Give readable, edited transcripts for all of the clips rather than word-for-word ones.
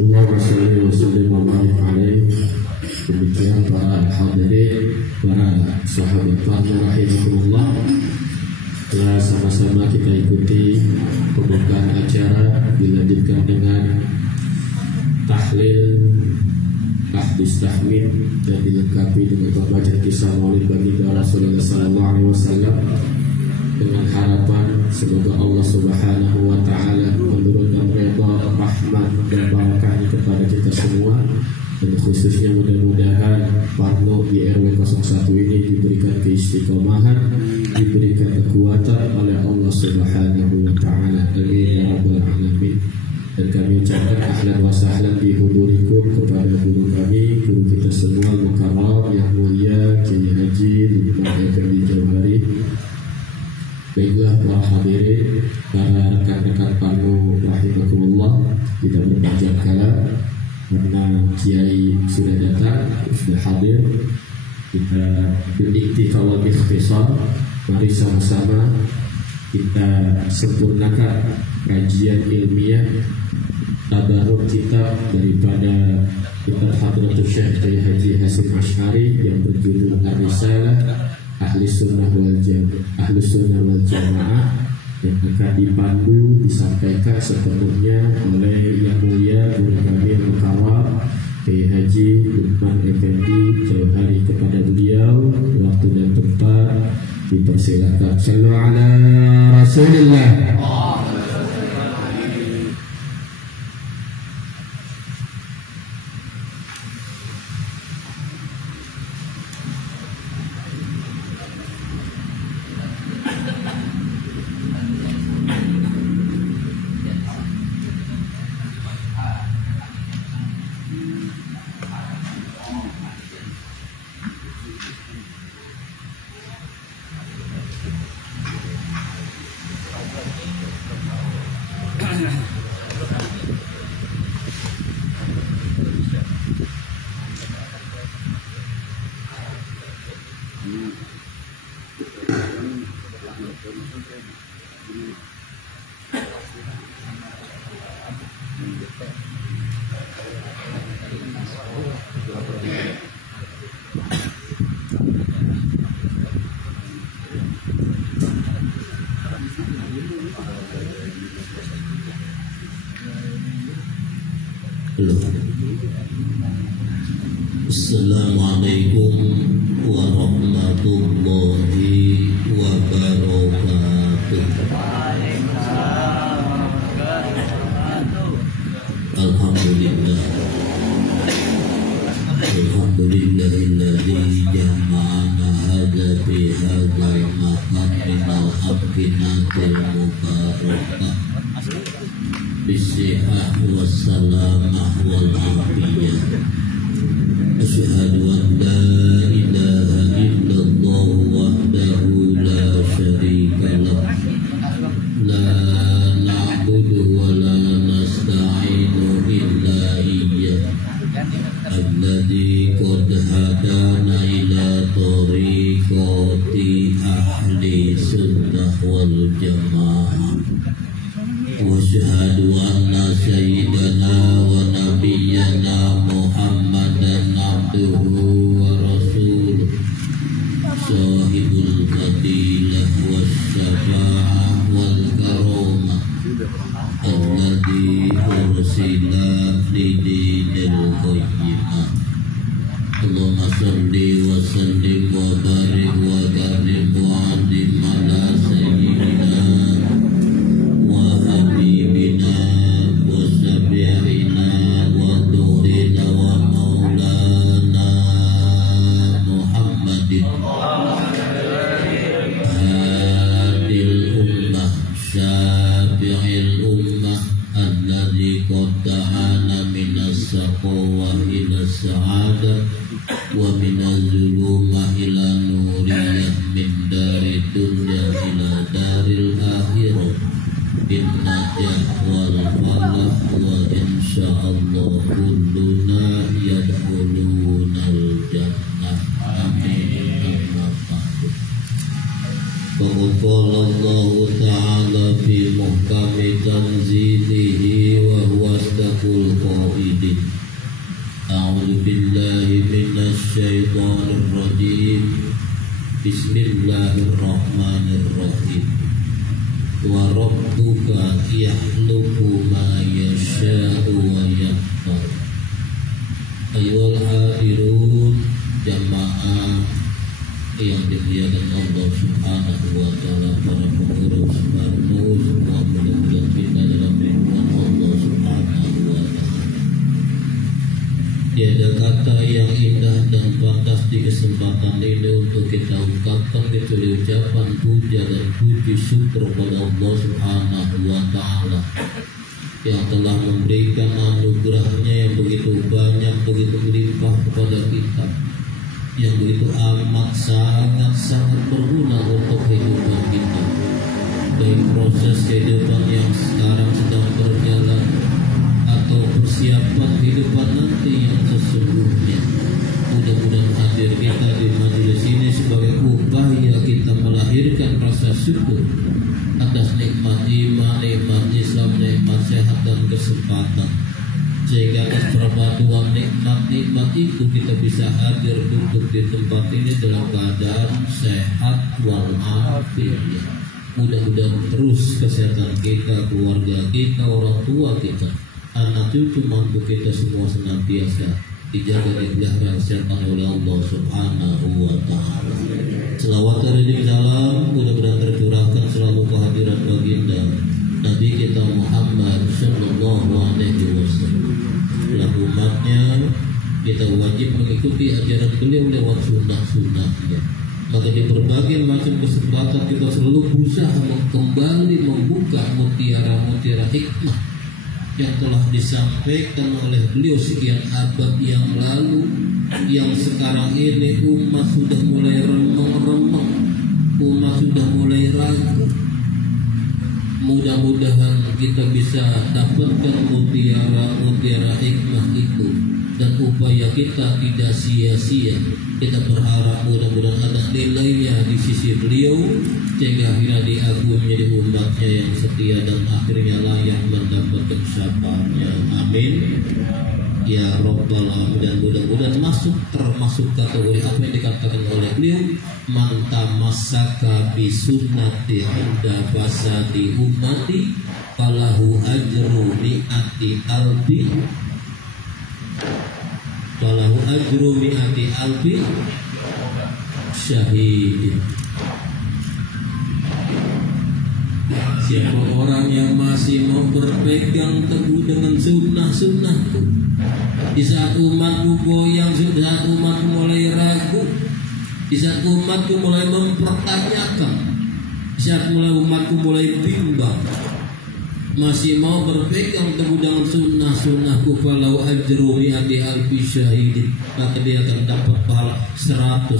Allahumma sholli wa sallim wa barik alaihi. Demikian para hadirin, para sahabat rahimahullah, telah sama-sama kita ikuti pembukaan acara dilanjutkan dengan tahlil hadis tahmid dan dilengkapi dengan pembacaan kisah maulid baginda Rasulullah SAW, dengan harapan semoga Allah Subhanahu wa Ta'ala menurunkan redha, rahmat dan barakah kepada kita semua, dan khususnya mudah-mudahan Parno di RW 01 ini diberikan keistiqomahan, diberikan kekuatan oleh Allah Subhanahu wa Ta'ala. Amin ya rabbal alamin. Dan kami ucapkan ahlan wa sahlan bihudurikum kepada guru kami, guru kita semua mukarram yang mulia, Kiai Haji Lukman Effendi Jauhari. Baiklah para hadirin, para rekan-rekan Parno rahimakumullah, kita berpanjang kala karena Kiai sudah datang, sudah hadir. Kita beriktikaf wa ikhtisar. Mari sama-sama kita sempurnakan kajian ilmiah tabarruk kitab daripada kitab Hadratus Syekh Kiai Haji Hasyim Asy'ari yang berjudul Ar-Risalah Ahlus Sunnah wal Jamaah, yang akan dipandu disampaikan sepenuhnya oleh yang mulia guru kami yang mukarram Kiai Haji Lukman Effendi Jauhari. Kepada beliau waktu dan tempat dipersilakan. Shallu ala Rasulillah. Assalamualaikum warahmatullahi wabarakatuh. Alhamdulillah, alhamdulillahilladzi jama'ana hadza fi hadzal maqam minal amkinatil mubarakah bisihah wassalamah wal afiyah. Asyhadu an la ilaha illallah wahdahu la syarika lah, la na'budu wa la nasta'inu illa iyyah, alladzi qad hadana ila tariqati ahli sunnah wal jamaah. Wa asyhadu anna sayyidana wa nabiyyana Muhammadan abduhu wa rasuluh, sahibul fadilah wasyafa'ah wal karamah, alladzi ursila lidinil qayyimah. Allahumma salli wa sallim wa barik wa karim wa azim ala sayyidina wa habibina wa sabi'ina wa durina wa maulana Muhammadin hadil ummah syafi'il ummah alladzi qad da'ana minas saqawah ila sa'adah wa minaz zulumah ila nuriyah, min dari dunya ila daril akhirah, bin najah wal falah, wa insyaallah kulluna yadkhulunal jannah. Amin. Qala Allah Ta'ala fi muhkami tanzilihi wa huwa billahi minasyaitonir rajim. Bismillahirrahmanirrahim. Wa rabbuka yakhluqu ma yasha'u wa yakhtar. Ayyuhal hadirun jamaah yang dimuliakan Allah Subhanahu wa taala, para pengurus baru semua mudah-mudahan kita dalam lindungan Allah Subhanahu wa taala. Tiada kata yang indah dan pantas di kesempatan ini untuk kita ungkapkan kecuali ucapan puja dan puji syukur kepada Allah Subhanahu wa taala yang telah memberikan anugerahnya yang begitu banyak, begitu berlimpah kepada kita, yang begitu amat sangat berguna untuk kehidupan kita, baik proses kehidupan yang sekarang sedang berjalan atau persiapan kehidupan nanti yang sesungguhnya. Mudah-mudahan hadir kita di majelis ini sebagai upaya kita melahirkan rasa syukur atas nikmat iman, nikmat Islam, nikmat sehat dan kesempatan, sehingga atas perpaduan nikmat-nikmat itu kita bisa hadir duduk di tempat ini dalam keadaan sehat walafiat. Mudah-mudahan terus kesehatan kita, keluarga kita, orang tua kita, anak cucu mantu kita semua senantiasa dijaga dan dipelihara kesehatan oleh Allah Subhanahu wa taala. Selawat dan salam mudah-mudahan tercurahkan selalu kehadiran baginda Nabi kita Muhammad sallallahu alaihi wasallam. Dalam umatnya kita wajib mengikuti ajaran beliau lewat sunnah-sunnahnya. Maka di berbagai macam kesempatan kita selalu berusaha kembali membuka mutiara-mutiara hikmah yang telah disampaikan oleh beliau sekian abad yang lalu, yang sekarang ini umat sudah mulai remeng-remeng, umat sudah mulai ragu. Mudah-mudahan kita bisa dapatkan mutiara-mutiara hikmah itu dan upaya kita tidak sia-sia. Kita berharap mudah-mudahan ada nilainya di sisi beliau sehingga akhirnya diakui menjadi umatnya yang setia dan akhirnya layak mendapatkan syafaatnya. Amin ya Rabbal alamin. Dan mudah-mudahan termasuk kategori apa yang dikatakan oleh beliau, man tamassaka bi sunnati inda fasadi ummati falahu ajru mi'ati alfi syahid. Siapa orang yang masih mau berpegang teguh dengan sunnah-sunnahku di saat umatku goyang, di saat umatku mulai ragu, di saat umatku mulai mempertanyakan, di saat umatku mulai bimbang, masih mau berpegang teguh dengan sunnah-sunnahku, falau ajru mi'ati alfi syahidin, maka dia akan dapat pahala 100.000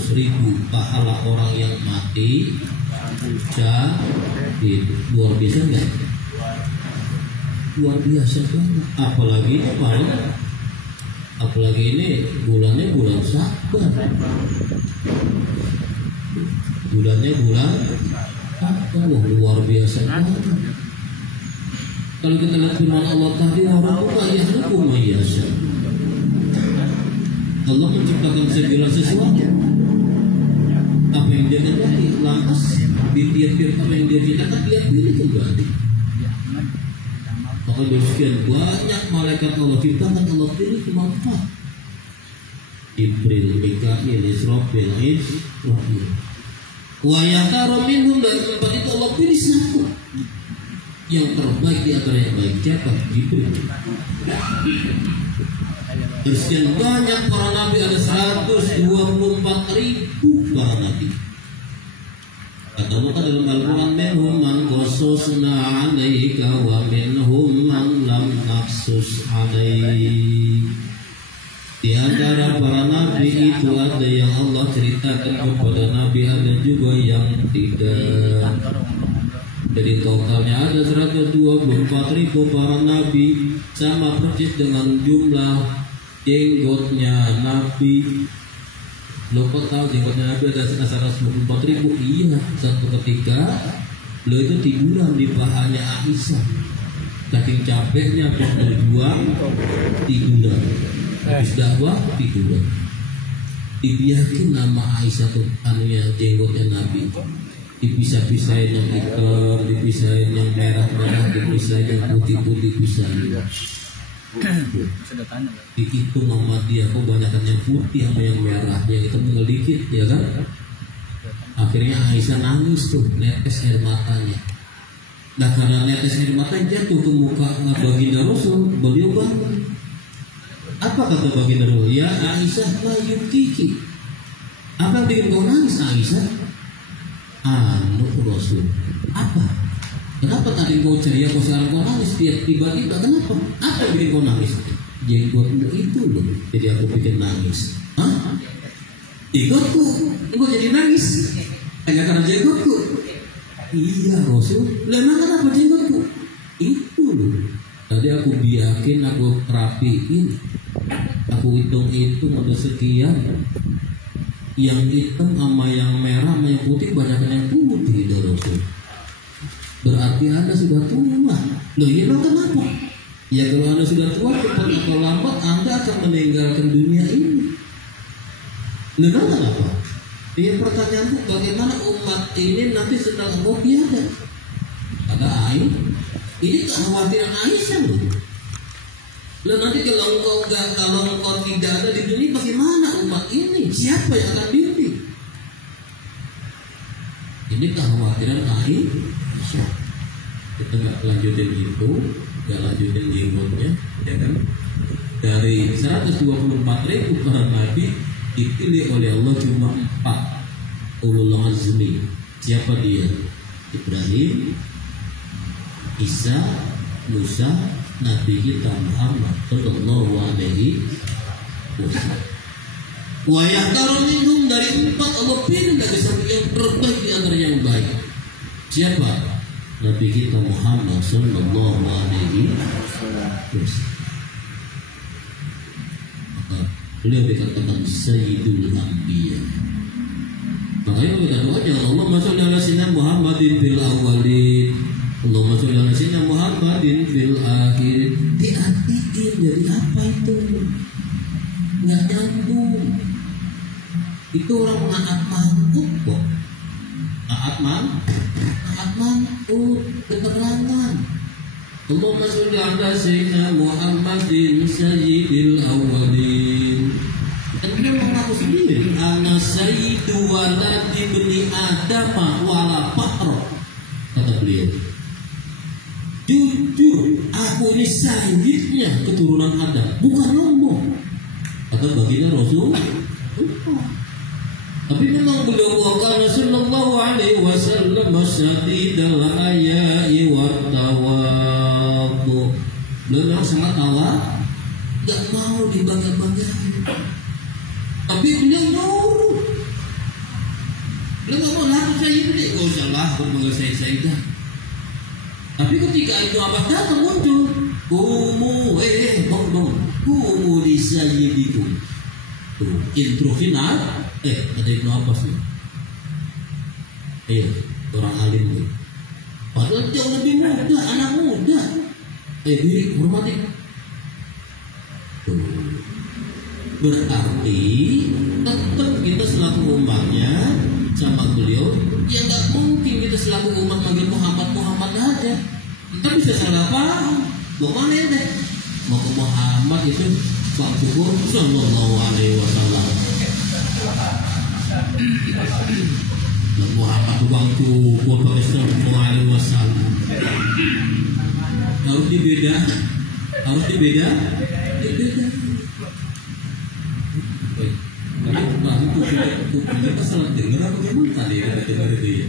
pahala orang yang mati syahid. Luar biasa enggak? Luar biasa banget. Apalagi ini bulannya bulan Sabar, bulannya bulan wah, luar biasa banget. Kalau kita lihat firman Allah tadi, rabbuka yakhluqu ma yasha. Allah menciptakan segala sesuatu. Apa yang dia kehendaki, lantas di tiap-tiap apa yang dia ciptakan dia pilih kembali. Maka dari sekian banyak malaikat Allah ciptakan, Allah pilih cuma 4. Jibril, Mikail, Israfil, Israfil. Wa yaqtaru minhum, dari 4 itu Allah pilih 1 yang terbaik di antara yang baik. Siapa? Jibril. Dari sekian banyak para nabi ada 124.000 para nabi. Kata Allah dalam Al-Quran, minhum man qasasna 'alaika wa minhum man lam naqsus 'alaik. Di antara para nabi itu ada yang Allah ceritakan kepada nabi, ada juga yang tidak. Jadi totalnya ada 124.000 para nabi, sama persis dengan jumlah jenggotnya nabi. Lo kok tahu jenggotnya nabi ada 124.000? Iya, satu ketika beliau itu tiduran di pahanya Aisyah, saking capeknya pas berjuang tiduran. habis dakwah tiduran. Dibiarkan nama Aisyah tuh anunya jenggotnya Nabi, dipisah-pisahin yang hitam, dipisahin yang merah-merah, dipisahin yang putih-putih, dipisahin. Dihitung sama dia, kok banyakan yang putih sama yang merah, yang itu tinggal dikit, ya kan? Akhirnya Aisyah nangis tuh, netes air matanya. Nah karena netes air matanya jatuh ke muka baginda Rasul, beliau bangun. Apa kata baginda Rasul? Ya Aisyah la yukiki. Apa yang bikin kau nangis Aisyah? Anu Rasul. Apa? Kenapa tadi kau ceria, kau sekarang kau nangis tiba-tiba? Kenapa? Apa yang bikin kau nangis? Jenggotmu itu loh, jadi aku bikin nangis. Hah? Jenggotku, kau jadi nangis? Hanya karena jenggotku? Iya Rasul. Memang kenapa jenggotku? Itu loh. Tadi aku biakin, aku rapiin, aku hitung-hitung ada sekian. Yang hitam sama yang merah sama yang putih banyak yang putih dah Rasul. Berarti Anda sudah tua. Loh iya dong kenapa? Ya kalau Anda sudah tua, cepat atau lambat Anda akan meninggalkan dunia ini. Loh kenapa? Ini pertanyaanku, bagaimana umat ini nanti setelah engkau tiada? Kata Aisyah, ini kekhawatiran Aisyah loh. Lalu nanti kalau engkau tidak ada di dunia, bagaimana umat ini? Siapa yang akan diundi? Ini kekhawatiran Aisyah. Kita nggak lanjutin itu, nggak lanjutin jenggotnya, ya kan? Dari 124.000 para nabi dipilih oleh Allah cuma 4 ulul azmi. Siapa dia? Ibrahim, Isa, Musa, Nabi kita Muhammad sallallahu alaihi wasallam. Wa yahtaru minhum, dari 4 Allah pilih dari satu yang terbaik di antara yang baik. Siapa? Nabi kita Muhammad sallallahu alaihi wasallam. Beliau dikatakan Sayyidul Anbiya. Makanya kita doa jangan Allahumma sholli ala sayyidina Muhammadin fil awwalin, Allahumma sholli ala sayyidina Muhammadin fil akhirin. Diartiin jadi apa itu? Nggak nyambung. Itu orang naat mantuk kok. Naat mantuk keterangan. Allahumma sholli ala sayyidina Muhammadin sayyidil awwalin. Dan dia mengaku sendiri, ana sayyidu waladi bani Adam wala fakhr. Kata beliau, jujur aku ini sayyidnya keturunan Adam, bukan sombong. Kata baginda Rasul. Tapi memang beliau wakana sallallahu alaihi wasallam masyadidal aya'i wa tawadu. Beliau sangat tawa, gak mau dibangga-banggain. Tapi beliau nurut. Beliau gak mau laku saya itu deh. Gak usah lah berbangga saya. Tapi ketika itu abad datang muncul, bangun. Kumu di sayyidikum. Intro final. Ada Ibnu Abbas nih. Orang alim nih. Padahal jauh lebih muda, anak muda. Diri hormati. Berarti tetap kita selaku umatnya sama beliau, ya nggak mungkin kita selaku umat manggil Muhammad aja. Kita bisa salah paham. Mau mana deh? Mau ke Muhammad itu Pak Syukur sallallahu alaihi wasallam. Dan Muhammad tukang cukur pakai sallallahu alaihi wasallam. Harus dibeda. Dibeda. Baik, kita salah dengar apa gimana tadi dengar itu?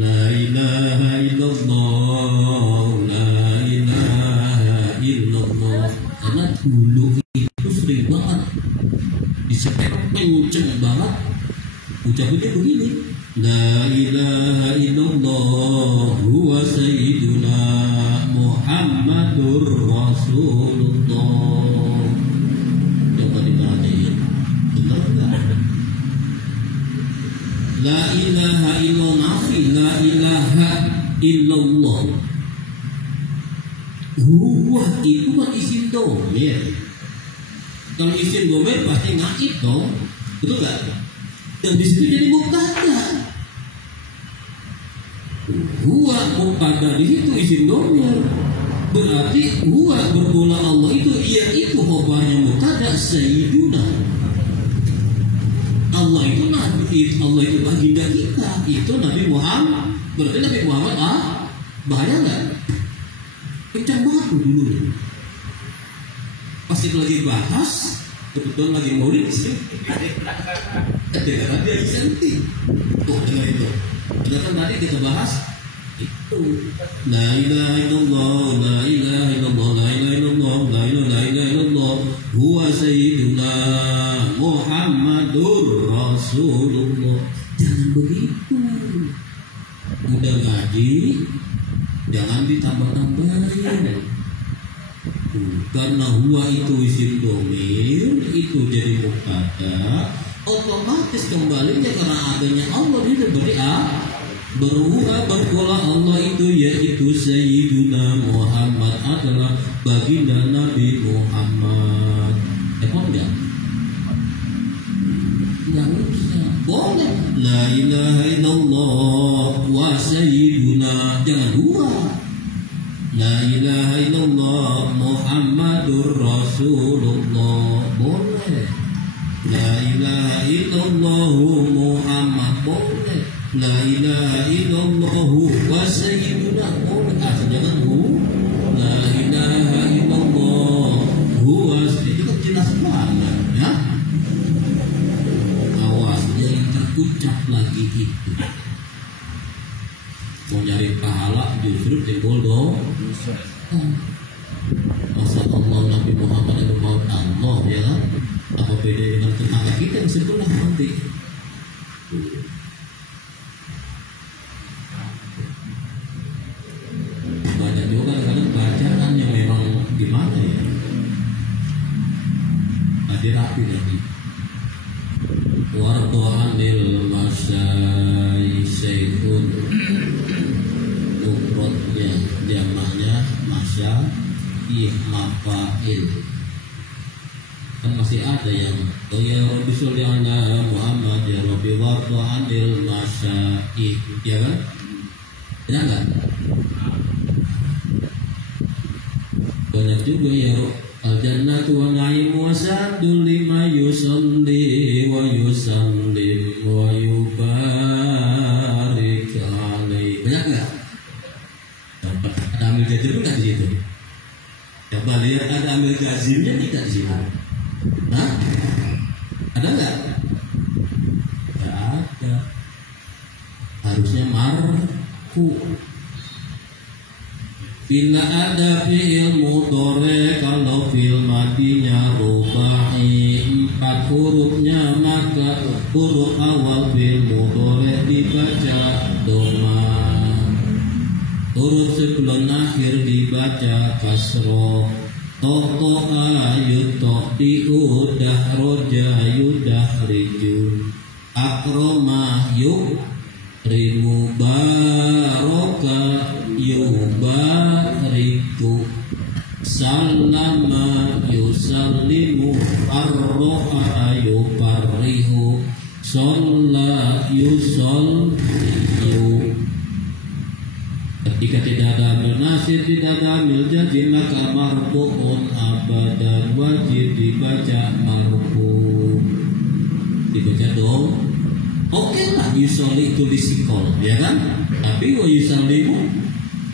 La ilaha illallah, la ilaha illallah. Karena dulu itu sering banget disepet kenceng banget ucapnya begini, la ilaha illallah huwa sayyiduna Muhammadur Rasulullah. Coba diperhatiin, benar enggak? La ilaha illallah, la ilaha illallah. Huwa itu kan isim domir. Kalau isim dhamir pasti ngaib dong, betul nggak? Dan di situ jadi mubtada. Huwa mubtada di situ isim dhamir. Berarti huwa bermula Allah itu yaitu khobarnya mubtada sayyiduna. Allah itu nabi, Allah itu baginda kita, itu Nabi Muhammad. Berarti Nabi Muhammad bahaya nggak? Kencang banget tuh dulu. Pas itu lagi bahas, kebetulan lagi maulid sih. Dia bisa nanti. Oh, dengar itu. Sedangkan tadi kita bahas itu la ilaha illallah, la ilaha illallah, la ilaha illallah, la ilaha illallah, huwa sayyiduna Muhammadur Rasulullah. Jangan begitu. Udah ngaji, jangan ditambah-tambahin. Karena huwa itu isim dhamir, itu jadi mubtada, otomatis kembalinya karena adanya Allah itu berhuwa Allah itu yaitu Sayyiduna Muhammad adalah baginda Nabi Muhammad. Apa enggak? Enggak usah. Boleh. La ilaha illallah wa sayyiduna, jangan huwa. La ilaha illallah Muhammadur Rasulullah, boleh. La ilaha illallah Muhammad, boleh. La ilaha illallah wa sayyiduna, boleh. Jangan hu. La ilaha illallah huwa, itu kan jelas banget ya. Awas jangan terucap lagi itu. Mau nyari pahala justru timbul dong. Masa Allah Nabi Muhammad itu mau Allah ya kan? Apa beda dengan tetangga kita yang sebelah nanti? Banyak juga kadang bacaan yang memang gimana ya? Tadi rapi lagi. Wardoanil masyai syaikun, ukrotnya jamaknya masya mafail. Kan masih ada yang ya Rabbi sholli ala Muhammad, ya Rabbi wardoanil masyai, ya kan? Benar nggak? Banyak juga ya al-jannatu wa na'imu wa sa'dul lima yusalli wa yusallim wa yubarik alaihi. Banyak nggak? Ada amil jazir pun nggak di situ? Coba lihat ada amil jazirnya tidak di situ? Nah, ada nggak? Nggak ada. Harusnya marfu. Bila ada fi'il mudhari, kalau fi'il madinya rubai, 4 hurufnya, maka huruf awal fi'il mudhari dibaca dhamma, huruf sebelum akhir dibaca kasroh. To'to'a yuto' diudah, roja yudah riju, akromah yuk rimu, baroka yubariku, salama yusallimu, arroha yuparrihu, sholla yusolliyu. Ketika tidak ada amil nasir, tidak ada amil jazim, maka marfu'un abadan, wajib dibaca marfu'. Dibaca dong. Oke lah, yusolli itu disikol, ya kan? Tapi wa yusallimu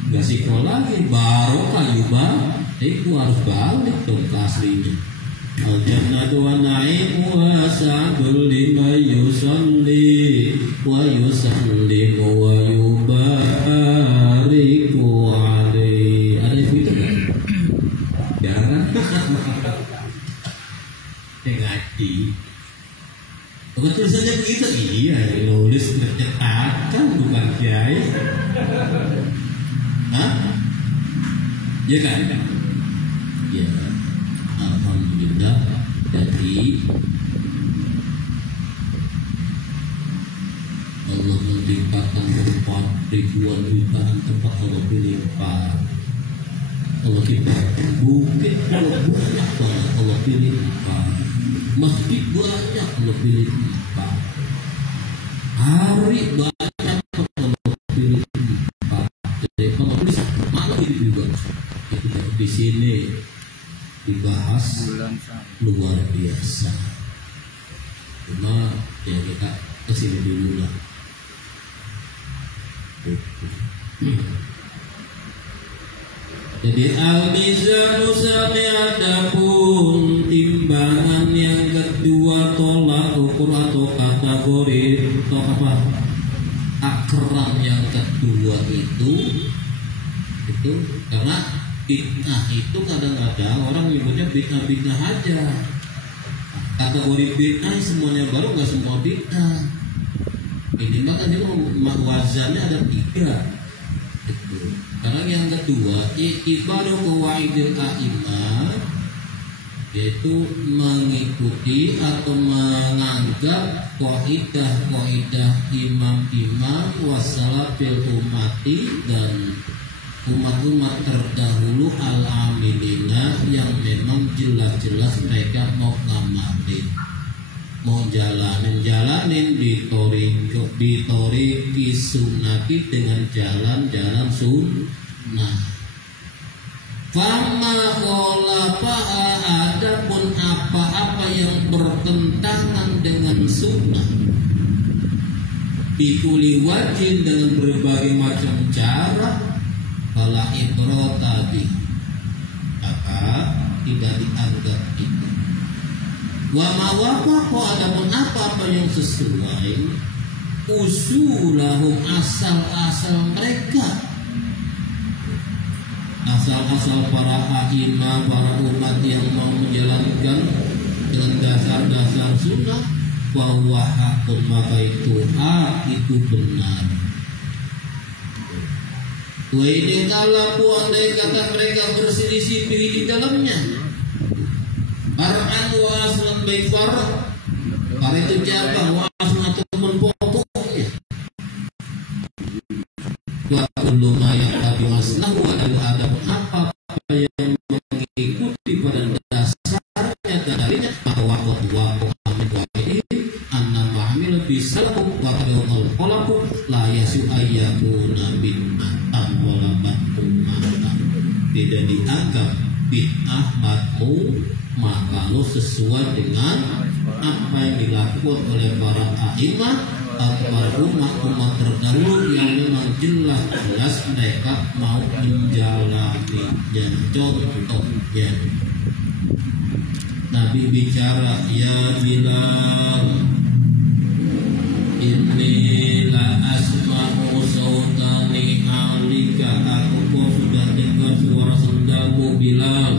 nggak sikol lagi, barokah yuba, itu harus balik dong ke aslinya. Al-jannatu wa na'imu wa sa'dul lima yusalli wa yusallimu wa yubariku alaihi. Ada ibu itu kan? Jangan. Ngaji. Bukan tulisannya begitu? Iya, nulis bercetakan bukan kiai. Hah? Ya kan? Ya. Alhamdulillah. Jadi Allah melimpahkan tempat ribuan jutaan tempat Allah berlimpah. Allah kita bukit kalau banyak banget Allah pilih 4, masjid banyak kalau pilih 4, hari banyak kalau pilih 4. Jadi kalau tulis malah itu juga itu di sini dibahas luar biasa. Cuma ya kita kesini dulu lah. Jadi al-mizan usami adapun timbangan yang kedua tolak ukur atau kategori atau apa akram yang kedua itu karena bid'ah itu kadang-kadang orang nyebutnya bid'ah aja. Kategori bid'ah semuanya baru, nggak semua bid'ah. Ini makanya wazannya ada 3. Itu. Karena yang kedua ibadah qawaidil a'imah, yaitu mengikuti atau menganggap kaidah imam-imam wasalafil ummati dan umat-umat terdahulu al-amilina yang memang jelas-jelas mereka mau ngamalin, mau jalanin ditoriki sunnati dengan jalan-jalan sunnah. Fama khalafaha adapun apa-apa yang bertentangan dengan sunnah bikuli wajin dengan berbagai macam cara, fala ibrata bi, maka tidak dianggap itu. Wa ma wafaqa adapun apa-apa yang sesuai usulahum asal-asal mereka, asal-asal para a'imah, para umat yang mau menjalankan dengan dasar-dasar sunnah, wa huwa haqqun, maka itu hak, itu benar. Wa ini kalaku andai kata mereka berselisih di dalamnya, far'an wa aslan baik far itu cabang, wa aslan ataupun pokoknya. Wa kullu ma yaqtabi aslahu wa ada apa yang mengikuti pada dasarnya dan darinya, maka waqtu amin wa ini anna ma'amil bisalahu wa qadawal qalaku la yasu ayyakuna bid'ah wala bid'ah, tidak dianggap bid'ah maka lo sesuai dengan apa yang dilakukan oleh para a'imah atau para umat terdahulu yang memang jelas mereka mau menjalani. Dan contohnya Nabi bicara, ya Bilal, inilah asma'u sautani alika, aku kok sudah dengar suara sendalmu Bilal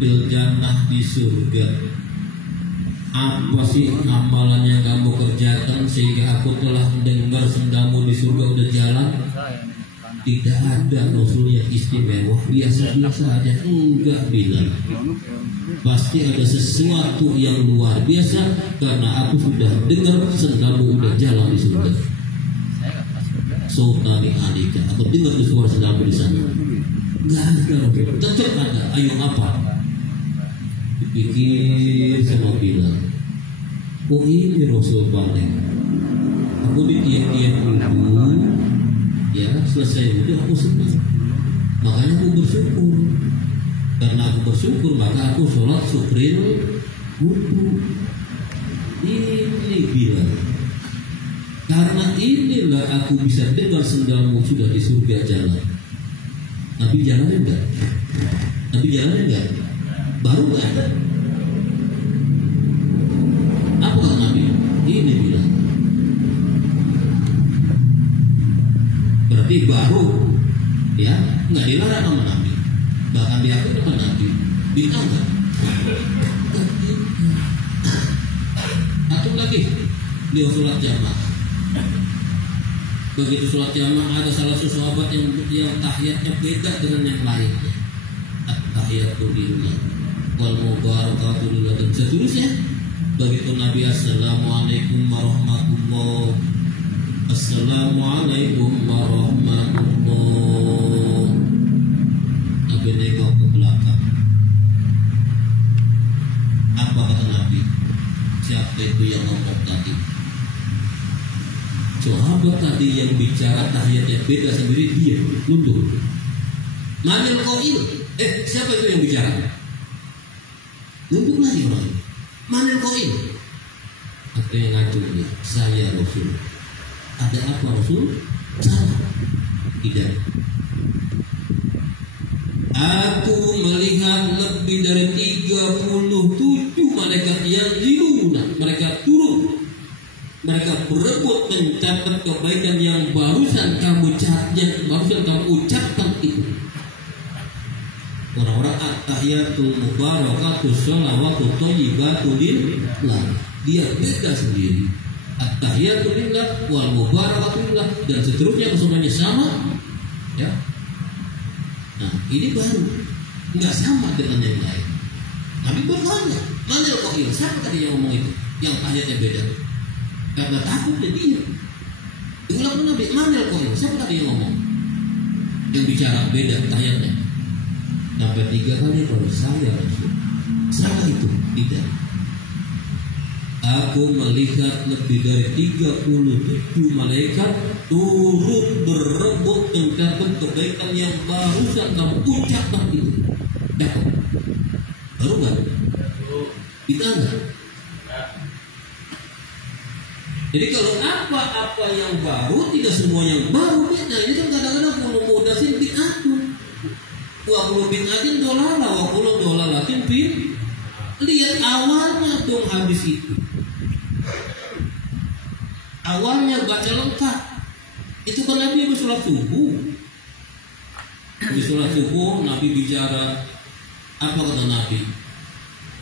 bil jannah, di surga. Apa sih amalan yang kamu kerjakan sehingga aku telah mendengar sendalmu di surga udah jalan? Tidak ada Rasul yang istimewa, biasa-biasa aja. Enggak, Bilal, pasti ada sesuatu yang luar biasa, karena aku sudah dengar sendalmu udah jalan di surga. Sultani alika, aku dengar suara sendalmu di sana. Enggak ada Rasul, tetap ada. Ayo apa? Dipikir sama Bilal, oh ini Rasul paling. Aku di tiap-tiap dulu, ya selesai itu aku senang. Makanya aku bersyukur. Karena aku bersyukur, maka aku sholat syukril wudu. Ini Bilal. Karena inilah aku bisa dengar sendalmu sudah di surga jalan. Nabi jalanin enggak? Nabi jalanin enggak? Baru nggak ada. Apa kata Nabi? Ini bilang. Berarti baru, ya, nggak dilarang sama Nabi. Bahkan diakui sama Nabi. Bid'ah nggak? Atau lagi dia sholat jamaah. Begitu sholat jamaah ada salah satu sahabat yang tahiyatnya beda dengan yang lainnya. Tahiyatul lillah wal mubarakatuh dan seterusnya. Begitu Nabi assalamualaikum warahmatullah, assalamualaikum warahmatullah, Nabi nengok ke belakang. itu yang ngomong tadi. Sahabat tadi yang bicara tahiyatnya beda sendiri, dia mundur. Manil qail, siapa itu yang bicara? Mundur lagi orang. Manil qail. Akhirnya ngacu dia, saya Rasul. Ada apa Rasul? Salah. Tidak. Aku melihat lebih dari 37 malaikat yang ziluna. Mereka turun. Mereka berebut mencatat kebaikan yang barusan kamu ucapkan itu. Orang-orang at-tahiyatul mubarakatus sholawatu thayyibatu lillah. Dia beda sendiri. At-tahiyatul lillah wal mubarakatu lillah dan seterusnya semuanya sama. Ya. Nah, ini baru nggak sama dengan yang lain. Nabi bertanya, mana qail? Siapa tadi yang ngomong itu? Yang tahiyatnya beda. Karena takutnya dia. Diulang Nabi, mana qail? Siapa tadi yang ngomong? Yang bicara beda tahiyatnya. Sampai 3 kali kalau saya Rasul. Siapa itu? Tidak. Aku melihat lebih dari 37 malaikat turut berebut mencatat kebaikan yang barusan kamu ucapkan itu. Dapat? Baru nggak? Kita nggak? Jadi kalau apa-apa yang baru tidak semua yang baru. Nah ini kan kadang-kadang kalau mudah sih bid'atun. Wa kullu bid'atin dolalah wa kullu dolalatin fin. Lihat awalnya dong habis itu. Awalnya baca lengkap. Itu kan Nabi habis sholat subuh. Habis sholat subuh Nabi bicara. Apa kata Nabi?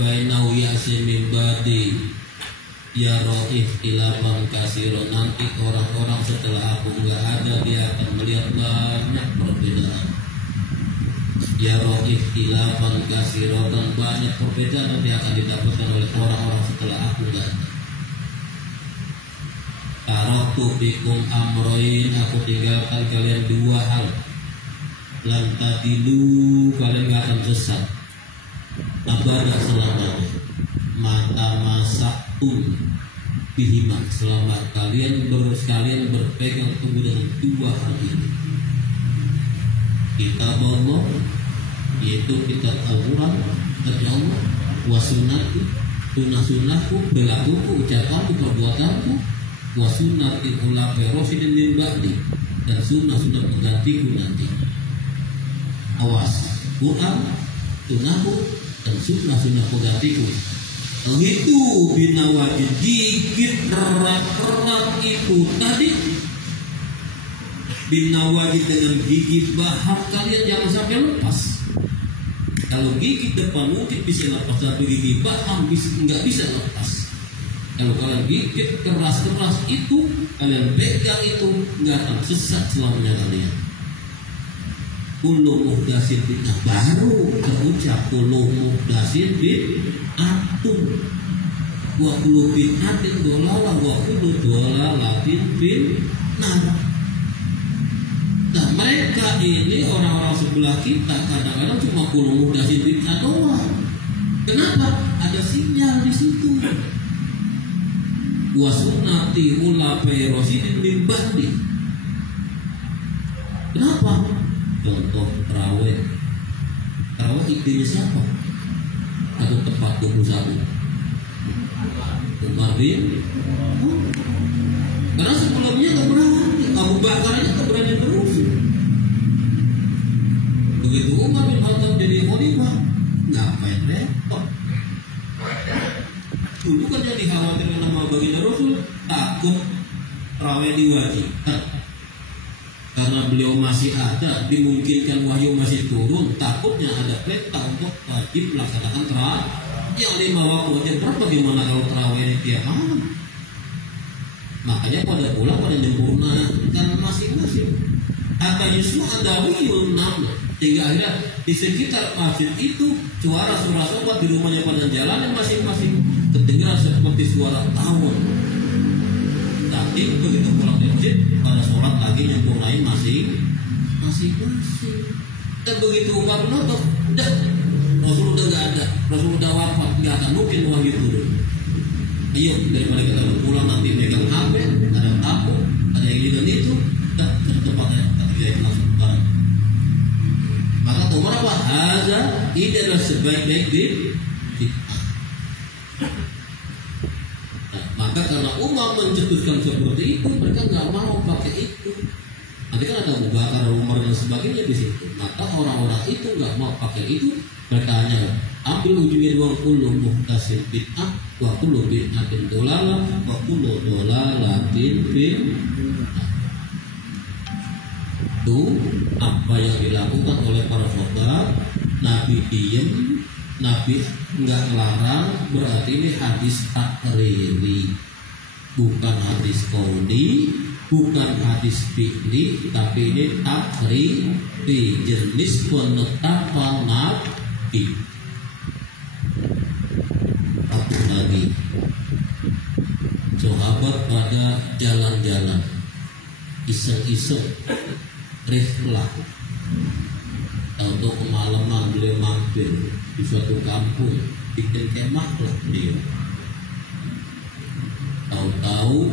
Bainau ya'si min ba'di ya ra'ih ilafan kasiro. Nanti orang-orang setelah aku nggak ada dia akan melihat banyak perbedaan. Ya ra'ih ilafan kasiro, dan banyak perbedaan nanti akan didapatkan oleh orang-orang setelah aku nggak ada. Taraktu bikum amroin, aku tinggalkan kalian 2 hal. Lan tadilu, kalian gak akan sesat. Abada selamanya. Mata masaktum bihima, selama kalian berpegang teguh dengan 2 hal ini. Kitab Allah, yaitu kitab Al-Quran dari Allah, wasunati, sunnah-sunnahku, berlakuku, ucapanku, perbuatanku, wasunatil khulafai rasyidin min ba'di, dan sunnah-sunnah penggantiku nanti. Awas, Quran, sunnahku, dan sunnah-sunnah penggantiku. Begitu binawajid, gigit erat-erat itu tadi. Binawajid dengan gigi bahar kalian jangan sampai lepas. Kalau gigi depan mungkin bisa lepas, tapi gigi bahar nggak bisa lepas. Kalau kalian gigit keras-keras itu, kalian pegang itu, nggak akan sesat selamanya kalian. Kullu muhdasin bid'ah, baru terucap kullu muhdasin bid'atun wa kullu bid'atin dolalah wa kullu dolalatin finnar. Nah mereka ini orang-orang sebelah kita kadang-kadang cuma kullu muhdasin bid'ah doang. Kenapa? Ada sinyal di situ. Wa sunnati khulafai rasyidin min ba'di. Kenapa? Contoh terawih. Terawih iktinya siapa? Atau tepat 21? Umar bin. Karena sebelumnya gak berani. Abu Bakar aja gak berani terus. Begitu Umar bin Khattab jadi khalifah, ngapain repot? Dulu kan yang dikhawatirkan sama baginda Rasul, takut terawih diwajibkan. Karena beliau masih ada, dimungkinkan wahyu masih turun, takutnya ada perintah untuk wajib melaksanakan terawih. Yang 5 waktu aja bagaimana kalau terawih ini tiap malam? Makanya pada pulang pada menyempurnakan masing-masing. Ada Yusuf ada wiyun nama. Sehingga akhirnya di sekitar masjid itu suara sobat di rumahnya pada jalan masing-masing terdengar seperti suara tawon. Tapi begitu pulang dari masjid pada sholat lagi nyempurnain masing-masing. Dan begitu Umar menutup, udah Rasul udah nggak ada, Rasul udah wafat, nggak akan mungkin wahyu turun. Ayo daripada kita pulang nanti megang HP, ada tamu, ada yang ini dan itu, dan tempatnya terjadi langsung barang. Maka Umar apa? Haza ini adalah sebaik-baik bid'ah. Nah, maka karena Umar mencetuskan seperti itu, mereka nggak mau pakai itu. Nanti kan ada Abu Bakar, Umar dan sebagainya di situ. Maka orang-orang itu nggak mau pakai itu. Mereka hanya ambil ujungnya dua kullu muhtasil bid'ah, wa kullu bid'atin dolalah, wa kullu dolalatin bid'ah. Itu apa yang dilakukan oleh para sahabat. Nabi diem, Nabi nggak ngelarang, berarti ini hadis takriri, bukan hadis qauli, bukan hadis fi'li, tapi ini takriri, jenis penetapan Nabi. Satu lagi, sahabat pada jalan-jalan, iseng-iseng, riflah, atau kemalaman beliau mampir di suatu kampung, bikin kemah lah dia. Tahu-tahu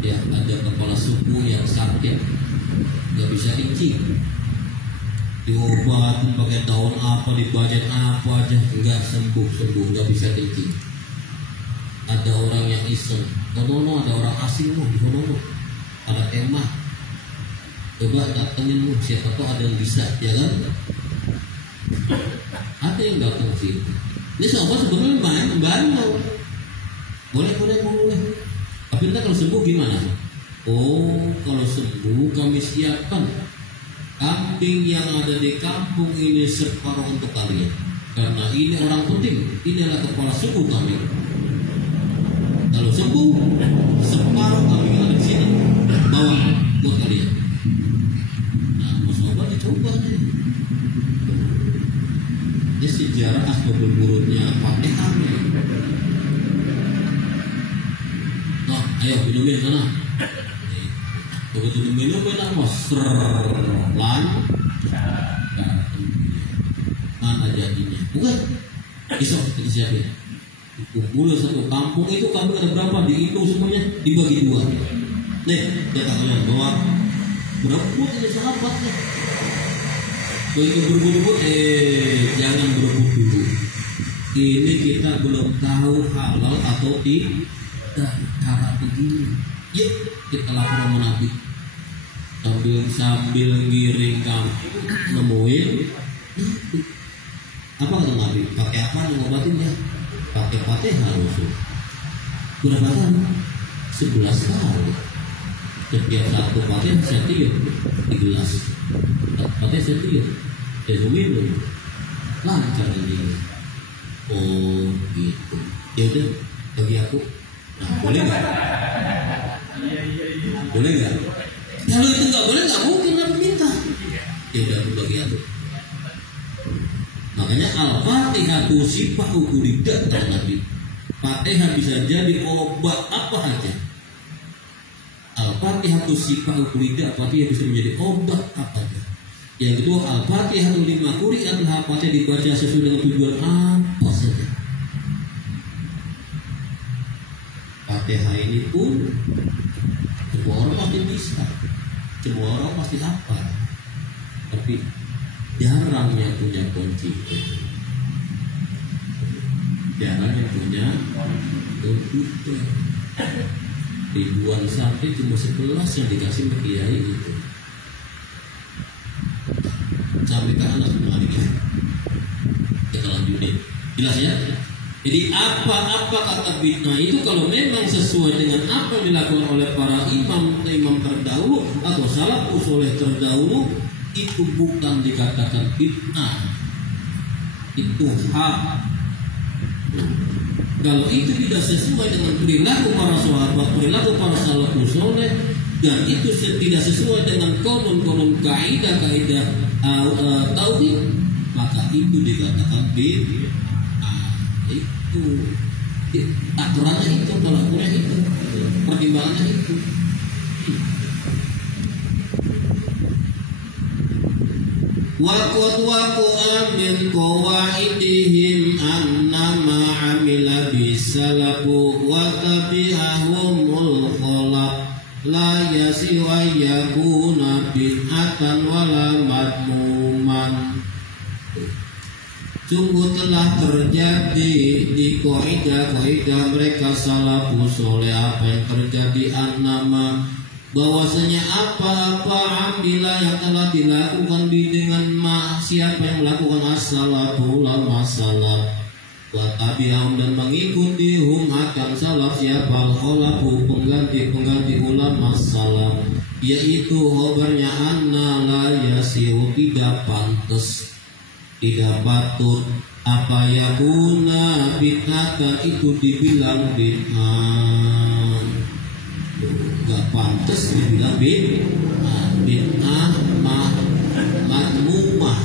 ya ada kepala suku yang sakit, nggak bisa kencing, diobatin pakai daun apa, dibajet apa aja, nggak sembuh, nggak bisa kencing. Ada orang yang iseng, no, ada orang asing loh di sana, ada kemah, coba datengin lu, siapa tahu ada yang bisa, ya kan? Ada yang datang sih. Ini sahabat sebenarnya banyak. Boleh. Tapi entah kalau sembuh gimana? Oh, kalau sembuh kami siapkan kambing yang ada di kampung ini separuh untuk kalian. Karena ini orang penting. Ini adalah kepala suku kami. Kalau sembuh, separuh kambing yang ada di sini bawa buat kalian. Nah, sahabat dicoba nih. Ini sejarah asbabul wurudnya Fatihah. Nah, ayo minumin sana. Begitu minum enak mas, mana jadinya? Bukan, besok kita siapin. Kumpul satu kampung itu kambing ada berapa? Dihitung semuanya, dibagi dua. Nih, lihat kalian bawa berebut ini sahabatnya. Begitu berebut, jangan berebut dulu. Ini kita belum tahu halal atau tidak. Cara begini, yuk kita lapor sama Nabi. Sambil ngiring kampung, nemuin apa kata Nabi? Pakai apa ngobatin ya? Pakai Fatihah harus. Berapa kali? 11 kali. Setiap satu Fatihah saya tiup di gelas. Fatihah saya tiup. Saya minum. Lancar ini. Oh gitu. Ya udah bagi aku. Nah, boleh nggak? Boleh nggak? Kalau itu nggak boleh, nggak mungkin Nabi minta. Ya udah aku bagi aku. Makanya Al-Fatihah sifah ukulidah kata Nabi. Fatihah bisa jadi obat apa aja. Al-Fatihah sifah ukulidah, Fatihah bisa menjadi obat apa aja. Yang kedua, Al-Fatihah lima kuri adalah Fatihah dibaca sesuai dengan tujuan apa saja. Fatihah ini pun semua orang pasti bisa, semua orang pasti hafal, tapi jarang yang punya kunci. Jarang yang punya komputer. Ribuan santri cuma 11 yang dikasih ke kiai itu. Sampai ke anak semua ini. Kita lanjutin. Jelas ya? Jadi apa-apa kata bid'ah itu kalau memang sesuai dengan apa yang dilakukan oleh para imam terdahulu atau salafus soleh terdahulu, itu bukan dikatakan bid'ah, itu hak. Kalau itu tidak sesuai dengan perilaku para sahabat, perilaku para salafus soleh, dan itu tidak sesuai dengan konon kaidah tauhid, maka itu dikatakan bid'ah. Itu aturannya itu, pelakunya itu, pertimbangannya itu. Waqtu amin qawaidihim annama amila bisalaku wa Sungguh telah terjadi di kaidah mereka salafus soleh apa yang terjadi annama bahwasanya apa-apa ambilah yang telah dilakukan dengan siapa yang melakukan as-salatu lama salaf wa tabi'ahum dan mengikuti hum akan salaf siapa al-khalafu pengganti ulama salaf, yaitu khabarnya anna la yasiru tidak pantas tidak patut apa yakuna bid'atan itu dibilang bid'ah, gak pantas dibilang bid'ah madmumah,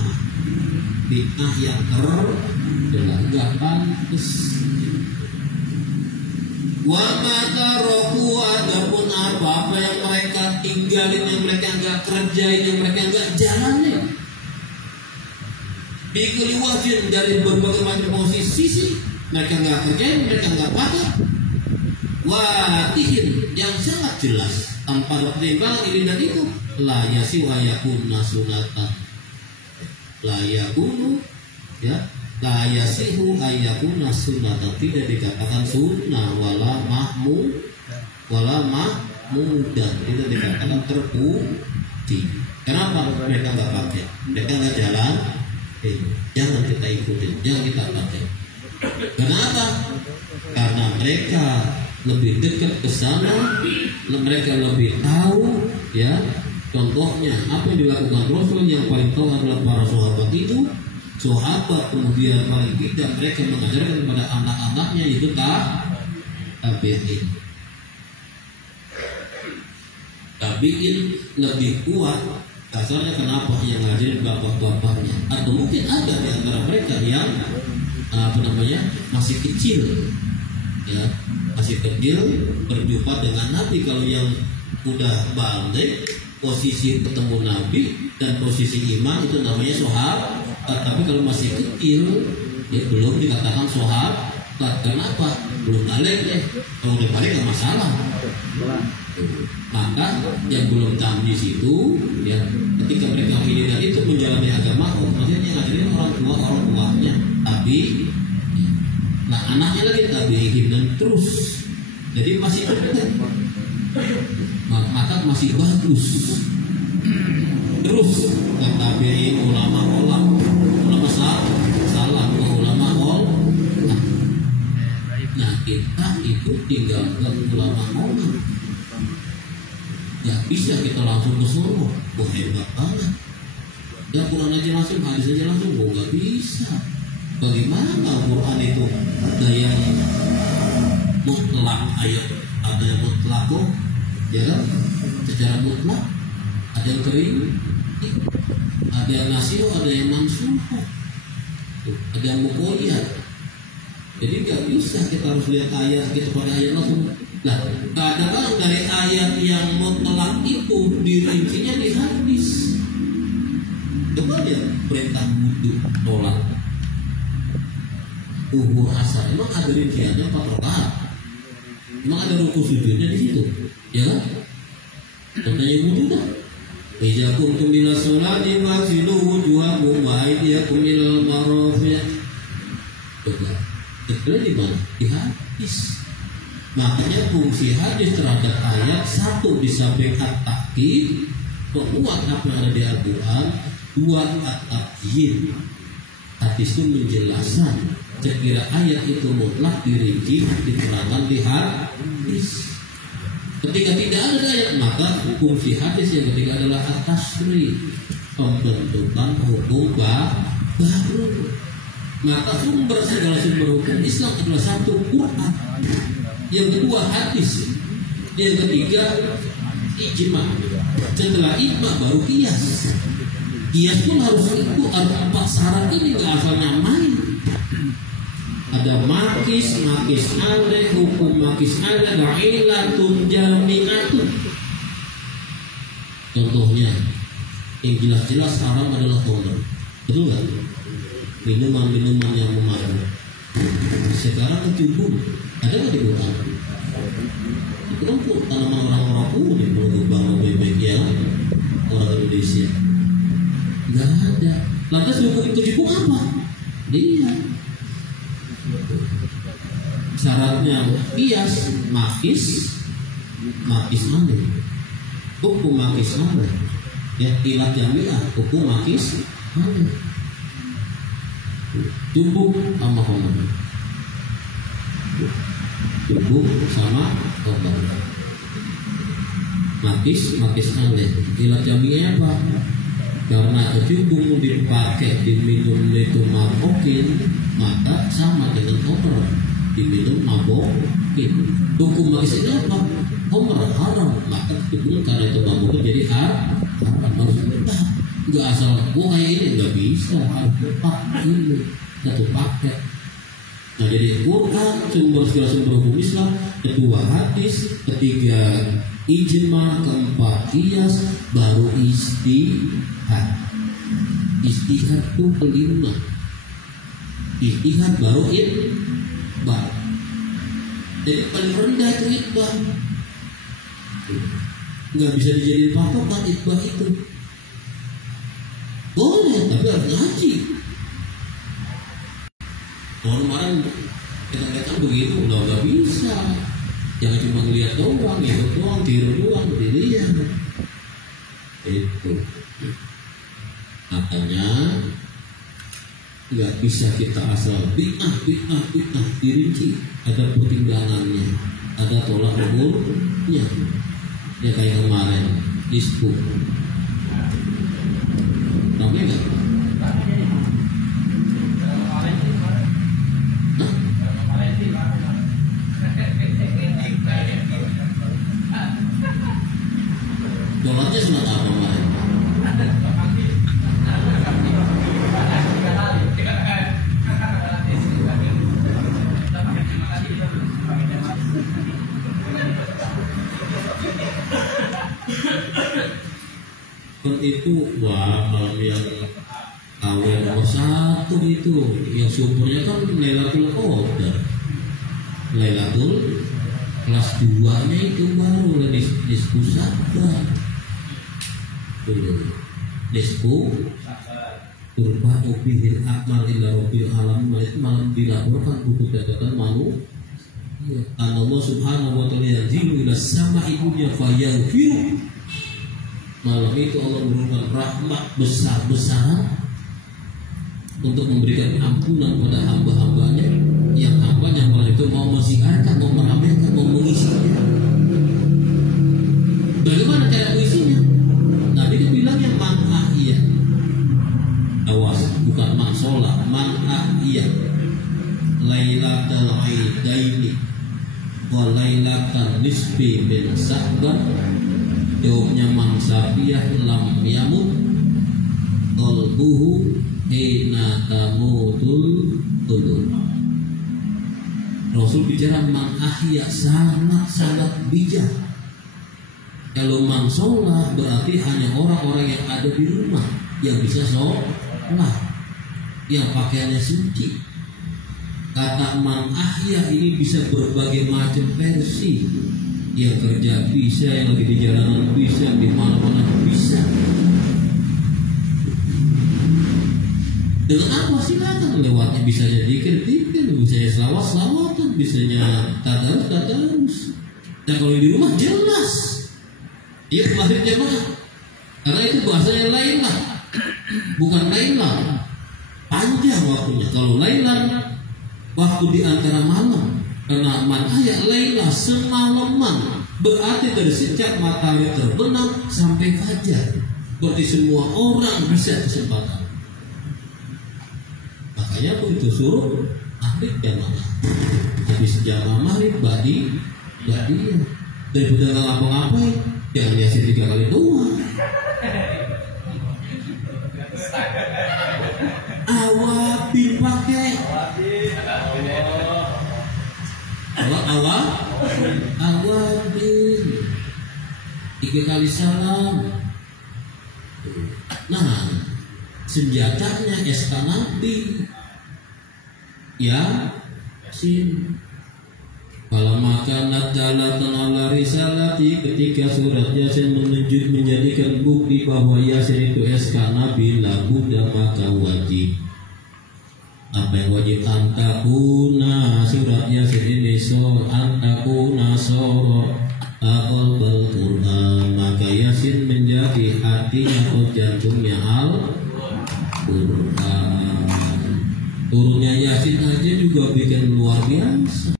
bid'ah yang tercela, gak pantas. Wa mataroku adapun apa yang mereka tinggalin, yang mereka gak kerjain, yang mereka gak jalanin dikeliwatin dari berbagai macam posisi, mereka nggak kerjain, mereka nggak pakai. Watihin yang sangat jelas tanpa pertimbangan ini dan itu la yasi wa yakuna sunatan la yakunu ya la yasihu ayakuna sunatan tidak dikatakan sunnah wala mahmudan tidak dikatakan terpuji. Kenapa mereka nggak pakai, mereka nggak jalan? Jangan kita ikutin, jangan kita pakai. Kenapa? Karena mereka lebih dekat ke sana, mereka lebih tahu, ya. Contohnya apa yang dilakukan Rasul, yang paling tahu adalah para sahabat itu. Sahabat kemudian paling tidak mereka mengajarkan kepada anak-anaknya itu tabi'in. Tabi'in lebih kuat. Dasarnya kenapa yang ngajarin bapak-bapaknya, atau mungkin ada di antara mereka yang masih kecil, ya masih kecil berjumpa dengan Nabi. Kalau yang udah balik posisi ketemu Nabi dan posisi iman itu namanya sahabat. Tapi kalau masih kecil ya belum dikatakan sahabat. Kenapa? Belum balik deh. Kalau udah balik nggak masalah. Maka yang belum tamyiz itu ya ketika mereka ini dan itu menjalani agama, maksudnya ngajarin orang tuanya, tapi nah anaknya lagi tabi'in dan terus, jadi masih dekat, maka masih bagus. Terus tabi'in ulama salah ulama nah kita itu tinggal ke ulama gak bisa kita langsung ke Solo, hebat banget. Ya Quran aja langsung, hadis aja langsung, gak bisa. Bagaimana Quran itu ada yang mutlak ayat, ada yang mutlak ya kan? Secara mutlak, ada yang kering, ada yang nasih, ada yang mansuh, ada yang mukoyat. Jadi gak bisa kita harus lihat ayat, kita pada ayat langsung. Nah, kadang-kadang dari ayat yang mutlak itu dirincinya di hadis. Coba lihat perintah wudhu, sholat, zuhur, asar. Emang ada rinciannya 4 rakaat? Emang ada rukun sujudnya di situ? Ya? Contohnya wudhu dah. Iza kuntum ila sholati faghsilu wujuhakum wa aydiyakum ilal marafiq. Coba. Detailnya di mana? Di hadis. Makanya fungsi hadis terhadap ayat, satu di samping at-ta'kid, penguat apa yang ada di Al-Quran, dua at-ta'yin. Hadis itu menjelaskan sekira ayat itu mutlak dirinci diterangkan di hadis. Ketika tidak ada ayat, maka fungsi hadis yang ketiga adalah at-tasri, pembentukan hukum baru. Maka segala sumber hukum Islam adalah satu, Quran. Yang kedua hadis, yang ketiga ijma. Setelah ijma baru qiyas. Qiyas pun harus ikut, harus 4 syarat ini, nggak asalnya main. Ada makis ale, hukum makis ale, ga'ilatun jami'atun. Contohnya, yang jelas-jelas haram adalah khamr. Betul nggak? Minuman-minuman yang memabuk. Sekarang kecubung. Ada nggak di Quran? Itu kan tanaman orang-orang kuno nih, produk bangga bebek ya orang Indonesia. Nggak ada. Lantas hukum kecubung apa? Dia syaratnya kias makis amil, hukum makis amil, ya ilat jamiah hukum makis amil, tubuh sama homer, tubuh sama homer, makis amil, ilat jamiahnya apa? Karena kecubung dipakai diminum itu mabokin, maka sama dengan homer diminum mabokin. Hukum makis itu apa? Homer haram, maka kecubung karena itu mabokin jadi haram. Harus nggak asal gua kayak ini, nggak bisa, harus pakai ini satu pakai. Nah jadi Quran segala sumber hukum Islam, kedua hadis, ketiga ijma, keempat qiyas, baru ijtihad. Ijtihad itu kelima. Ijtihad baru itba. Jadi paling rendah itu itba. Nggak bisa dijadiin patokan itba itu. Boleh, tapi harus ngaji. Kemarin kita begitu, nggak bisa. Jangan cuma ngeliat doang, ikut doang, tiru doang, dilihat. Itu. Makanya nggak bisa kita asal bid'ah dirinci. Ada pertimbangannya, ada tolak ukurnya. Ya kayak kemarin disku. Tapi enggak. Dolarnya sunat apa kemarin? Itu malam yang awal nomor 1 itu yang sumbernya kan Lailatul Qadar, Lailatul kelas 2 nya itu baru disku sabar disku turba ubihil akmal illa rabbil alamin. Itu malam dilaporkan buku catatan manusia. Allah subhanahu wa ta'ala yanzilu ila sama'i dunya fayaghfiru. Malam itu Allah memberikan rahmat besar-besaran untuk memberikan ampunan pada hamba-hambanya, yang hambanya malam itu mau menziarahkan, mau meramelkan, mau mengisinya. Bagaimana cara mengisinya? Nabi itu bilang yang man ahya, awas, bukan man sholat, man ahya lailatal aidaini wa lailatal nisfi min Sa'ban. Jawabnya man safiyah lam yamut qalbuhu hina tamutul qulub. Rasul bicara man ahya sangat bijak. Kalau man sholat berarti hanya orang-orang yang ada di rumah yang bisa sholat, yang pakaiannya suci. Kata man ahya ini bisa berbagai macam versi. Yang kerja bisa, yang lagi di jalanan bisa, di mana-mana bisa. Dengan apa silakan lewatnya, bisanya dikir, bisanya selawat, bisanya tadarus. Dan kalau di rumah jelas, dia lahir jamaah. Karena itu bahasanya lailah, bukan lailah. Panjang waktunya. Kalau lailah, waktu di antara malam. Karena manaya lailah semalaman, berarti dari sejak matahari terbenam sampai fajar. Berarti semua orang bisa kesempatan. Makanya aku itu suruh maghrib jamaah. Habis jamaah maghrib badi. Daripada nggak ngapa-ngapain, jangan biasa 3 kali doang. Awak dipakai. Awadin 3 kali salam. Nah, senjatanya SK Nabi ya sin. Kalau maka nadalatan ala risalati, ketika surat Yasin menjadikan bukti bahwa Yasin itu SK Nabi, labuda maka wajib Apa yang wajib? Antakuna surat Yasin ini antakuna soro qalbal Quran. Maka Yasin menjadi hatinya atau jantungnya Al-Quran. Turunnya Yasin aja juga bikin luar biasa.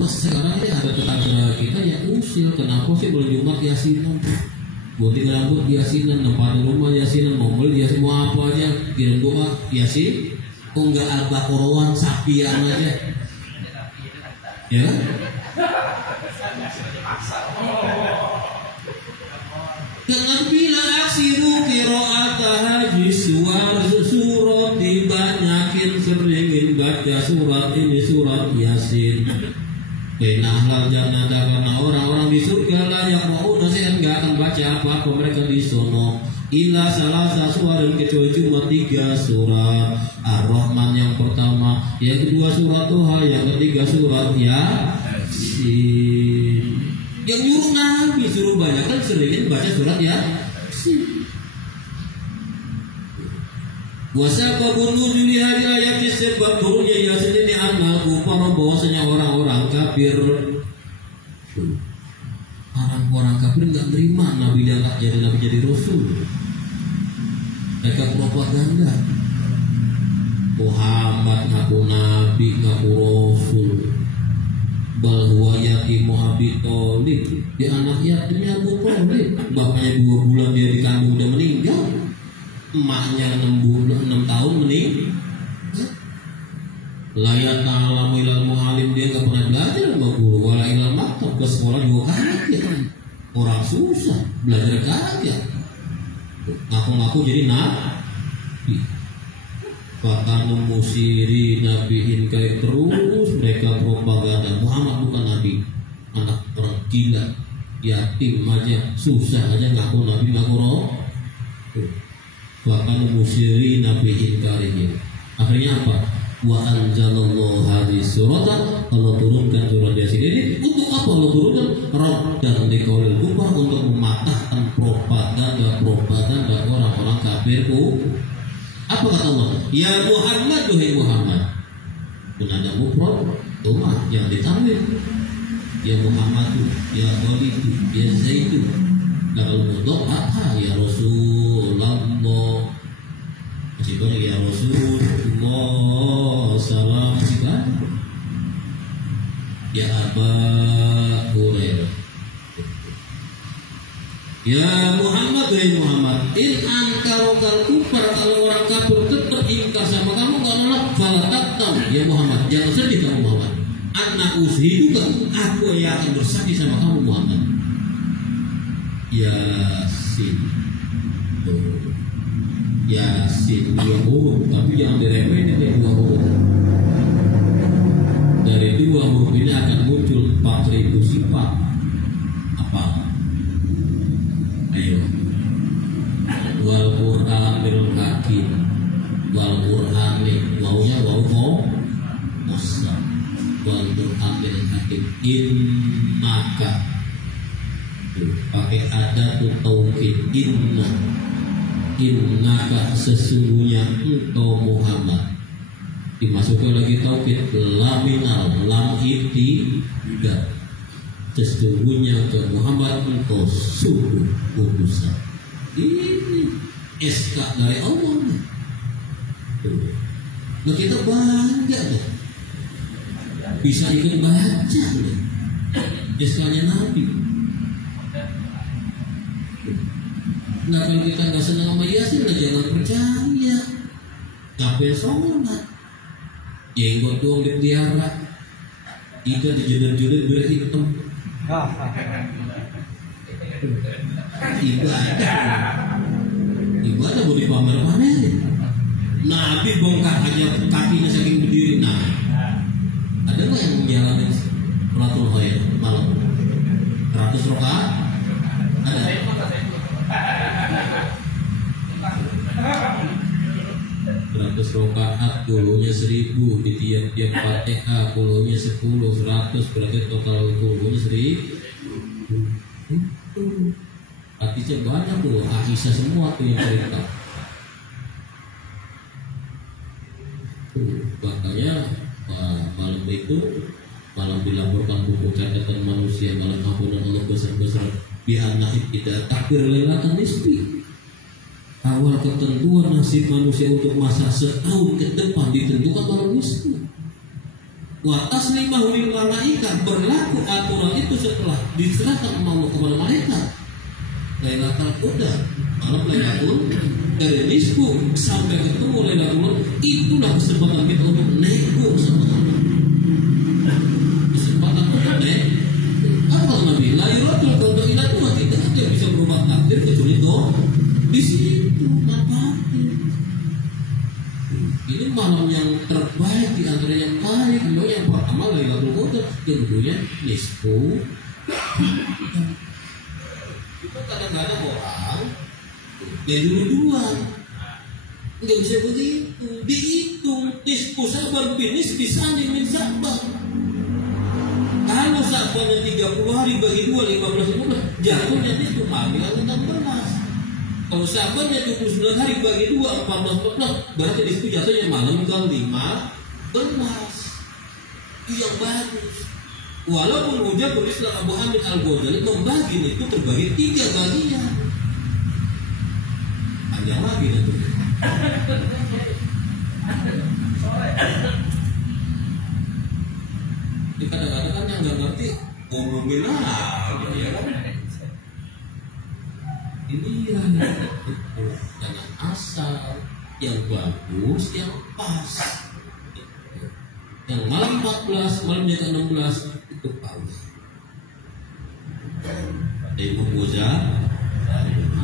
Mas sekarang ini ada tetangga kita yang usil, kenapa sih belum Jumat Yasinan? Gunting rambut Yasinan, nempatin rumah Yasinan, mobil Yasin, mau apa aja kirim doa Yasin. Kok enggak Al-Baqarah sapian aja? Ya? Dengan bila aksiru qira'ataha jiswar surat dibanyakin seringin baca surat ini surat Yasin. Benahlal jannah, karena orang-orang di surga lah yang mau nasihat nggak akan baca apa-apa mereka di sono. Ila salah suara kecuali cuma 3 surat. Ar-Rahman yang pertama, yang kedua surat Tuhan, yang ketiga surat Yasin. Yang nyuruh Nabi suruh banyak kan seringin baca surat Yasin. Wasababun nuzuli hari ayat sebab turunnya Yasin ini annal kufar, bahwasanya orang-orang kafir. Orang-orang kafir enggak terima Nabi diangkat jadi Nabi, jadi Rasul. Mereka propaganda. Muhammad ngaku Nabi, ngaku Rasul. Bal huwa yatimu Abi Thalib. Dia anak yatimnya Abu Thalib. Bapaknya 2 bulan dia dikandung udah meninggal. Emaknya 6 tahun meninggal. Layak ta'alamu ilal mu'alim, dia gak pernah belajar sama guru. Wala ilal maktab, ke sekolah juga kaget. Orang susah belajar kaget. Ngaku-ngaku jadi Nabi. Bahkan memusiri nabiin kayak terus mereka propaganda. Muhammad bukan Nabi, anak orang gila, yatim aja, susah aja ngaku Nabi, ngaku roh. Bahkan memusiri nabiin kayak. Akhirnya apa? Wa anzalallahu hadhihi surata, Allah turunkan surat Yasin ini untuk apa? Allah turunkan raddan liqaulil kufar, untuk mematahkan propaganda orang-orang kafirku. Apa kata Allah? Ya Muhammad, duhai Muhammad. Penanda mufrad, Tuhan yang ditamil. Ya Muhammad, ya Khalid, ya Zaid. Kalau mudhaf apa? Ya Rasulullah. Masih banyak ya Rasulullah. Salam masih banyak. Ya Aba Hurairah. Ya Muhammad, wahai Muhammad, in angkarokal kufar, kalau orang kafir tetap ingkar sama kamu, gak nolak, falataktam. Ya Muhammad, jangan sedih kamu Muhammad. Anak ushiduka, aku yang akan bersaksi sama kamu Muhammad. Yasin. Yasin 2 huruf, tapi jangan diremehin dari 2 huruf. Dari 2 huruf ini akan muncul 4.000 sifat. Apa? Ayo. Wal Qur'anil Hakim. Wal Qur'anil, waunya wau musa. Wal Qur'anil Hakim. Innaka. Pakai ada tuh taukid. Innaka, sesungguhnya engkau Muhammad. Dimasukkan lagi taukid, laminal, lam ibtidah. Sesungguhnya ke Muhammad engkau sungguh utusan. Ini SK dari Allah. Nah kita bangga deh, bisa ikut baca deh SK-nya Nabi. Nah kalau kita nggak senang sama Yasin, nah jangan percaya. Capek sholat, jenggot doang dipelihara, ikan dijeler-jeler biar hitam. Ibadah mau dipamer mana ya? Nabi bongkar aja kakinya saking berdiri. Nah, ada nggak yang menjalani Salatul Khair malam 100 rakaat? Ada. 100 rakaat, puluhnya 1000, di tiap-tiap Fatihah puluhnya 10, 100, berarti total puluhnya 1000. Hadisnya banyak tuh, Aisyah semua tuh yang cerita. Makanya malam itu, malam dilaporkan buku catatan manusia, malam ampunan Allah besar-besar bi'anna kita takbir lailatan nisfi. Awal ketentuan nasib manusia untuk masa setahun ke depan ditentukan malam nisfi. Wa taslimahu lil malaikat, berlaku aturan itu setelah diserahkan Allah kepada malaikat. Lailatul Qadar, malam Lailatul dari nisfu sampai ketemu Lailatul, itulah kesempatan kita untuk nego sama Allah. Kesempatan untuk nego. Apa Nabi? Lailatul Qadar itu tidak ada bisa berubah takdir kecuali itu di situ. Ini malam yang terbaik di antara yang baik. Yang pertama Lailatul Qadar, yang keduanya nisfu. Itu kadang-kadang orang yang dulu-duluan nggak bisa begitu, dihitung nisfu sabar binis bisa min sabar. Kalau sabarnya 30 hari bagi 2 15 bulan, jatuhnya nisfu hamil atau 16. Kalau sabarnya 29 hari bagi 2 14 berarti nisfu jatuhnya malam ke 15. Itu yang bagus. Walaupun Hujjatul Islam Abu Hamid Al-Ghazali membagi itu terbagi 3 bagian. Ada lagi nanti. Ini kadang-kadang kan yang nggak ngerti ngomongin aja ya kan. Ini jangan asal, yang bagus, yang pas. Yang malam 14, malamnya ke 16 itu paus. Ada yang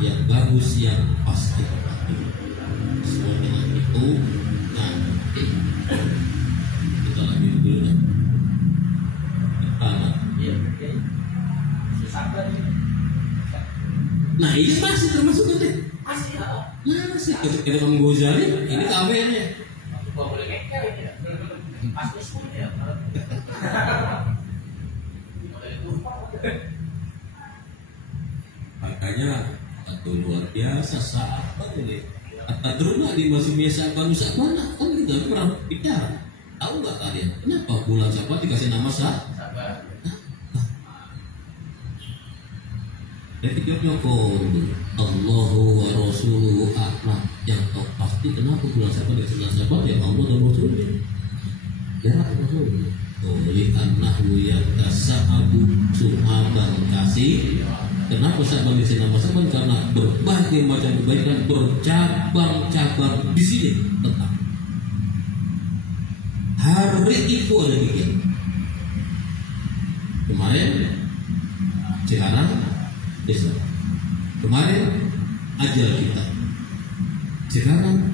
yang bagus, yang pas itu. Semua dengan itu, nah kita lanjut dulu dah. Nah ini masih termasuk nanti. Masih kita ngomong Ghazali, ini kawinnya. Boleh ngekir ya. Pas nisfu ya. Makanya atau luar biasa sahabat ini. Atadruna di masih biasa manusia mana kan kita pernah bicara. Tahu nggak kalian kenapa bulan Sabat dikasih nama sabar? Jadi Allahu wa Rasuluhu a'lam. Yang tahu pasti kenapa bulan Sabat dikasih nama Sabat ya Allah dan Rasulnya. Ya Rasulnya. Oleh annahu yatasa'abu su'abal kasih. Kenapa sahabat dikasih nama sahabat? Karena berbagai macam kebaikan bercabang-cabang di sini tetap. Hari itu ada 3. Kemarin Cihanang desa. Kemarin ajal kita. Sekarang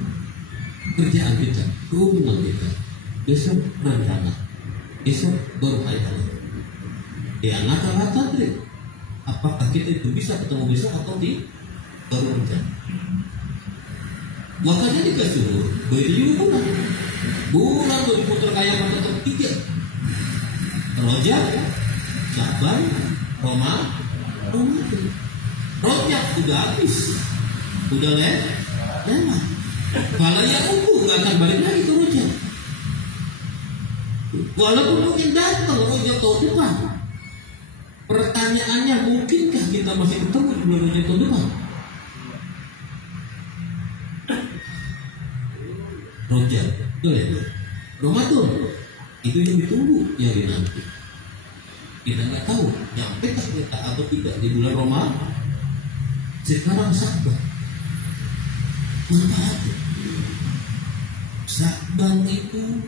kerjaan kita, hubungan kita. Besok rencana. Besok baru hayal. Ya nata-nata trik. Apakah kita itu bisa ketemu besok atau di baru rencana? Makanya dikasih begitu juga bulan berputar kayak mata 3. Rojak, Syaban, Roma. Rojak udah habis, udah lewat. Kalau yang uku nggak akan balik lagi ke rojak. Walaupun mungkin datang rojak tahun depan. Pertanyaannya, mungkinkah kita masih ketemu di bulan Rajab tahun depan? Rojab, boleh. Ramadan, itu yang ditunggu yang nanti. Kita nggak tahu nyampe kita atau tidak di bulan Ramadan. Sekarang sabar, manfaatnya. Sabar itu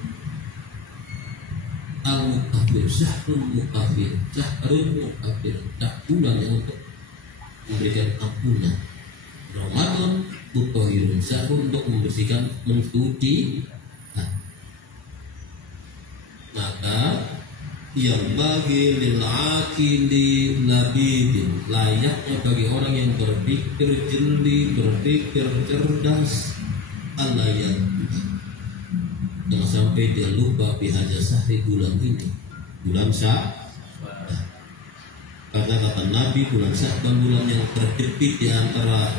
al-mukafir, syahrul mukafir, bulan yang untuk memberikan ampunan. Ramadan mutahhirun, syahrul untuk membersihkan, mensuci. Maka yang bagi lil akili labidin, layaknya bagi orang yang berpikir jeli, berpikir cerdas, Allah yang jangan sampai dia lupa bihaja sahri bulan ini, bulan Sya'ban. Karena kata Nabi, bulan Sya'ban bulan yang terjepit di antara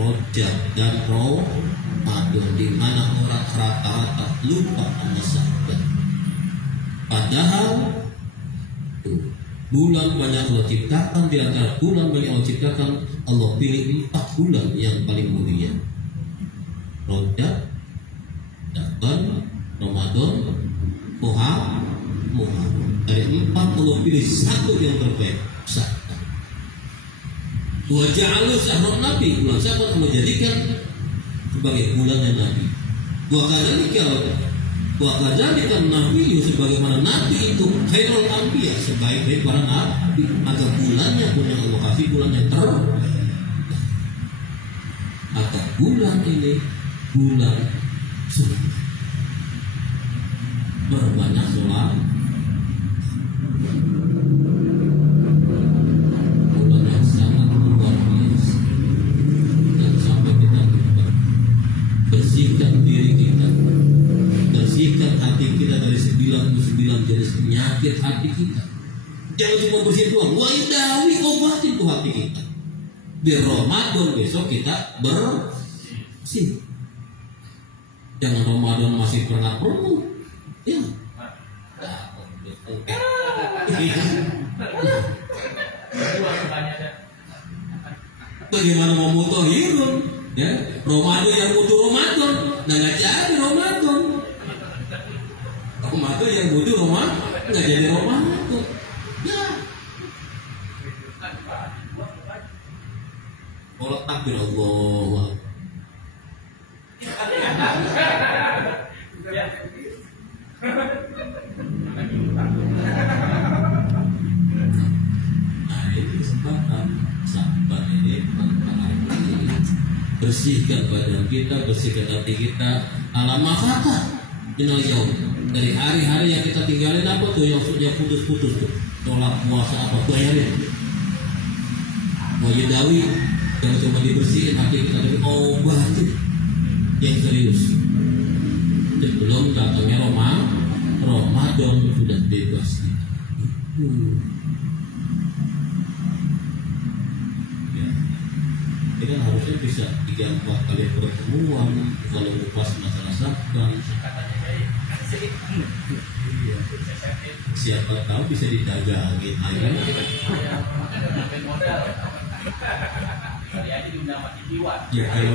Rojab dan Ramadan, di mana orang rata-rata lupa sama sahabat. Padahal bulan banyak Allah ciptakan, di antara bulan banyak Allah ciptakan, Allah pilih 4 bulan yang paling mulia. Rojab, Syaban, Ramadan, Muharram. Dari 4 Allah pilih 1 yang terbaik, Syaban. Wa ja'alu syahran Nabi, bulan Syaban Allah jadikan sebagai bulannya Nabi. Wa kadzalika Nabi, sebagaimana Nabi itu khairul anbiya, sebaik-baik para nabi, maka bulannya pun yang Allah kasih bulan yang terbaik. Maka bulan ini bulan sunnah. Berbanyak sholat, bulan yang sangat luar biasa, dan sampai kita bersihkan diri kita, bersihkan hati kita dari 99 jenis penyakit hati kita. Jangan cuma bersih doang, waidawi obatin tuh hati kita. Di Ramadan besok kita bersih. Jangan Ramadan masih pernah perlu, ya. Bagaimana mau mutahhirun? Ya, Ramadan yang butuh Ramadan, nggak jadi Ramadan. Ramadan yang butuh Ramadan, nggak jadi Ramadan. Ya. Kalau takbir Allah. Nah, ini kesempatan sahabat ini bersihkan badan kita, bersihkan hati kita. Alamah kata minal yaum, dari hari-hari yang kita tinggalin apa tuh yang putus-putus tuh, tolak puasa apa bayarin. Mau yudawi, jangan cuma dibersihin hati kita, tapi obatin yang serius. Sebelum datangnya Ramadan sudah bebas kita. Ya. Kita harusnya bisa 3-4 kali pertemuan kalau pas masalah saban. Siapa tahu bisa didagangin aja. Ya kalau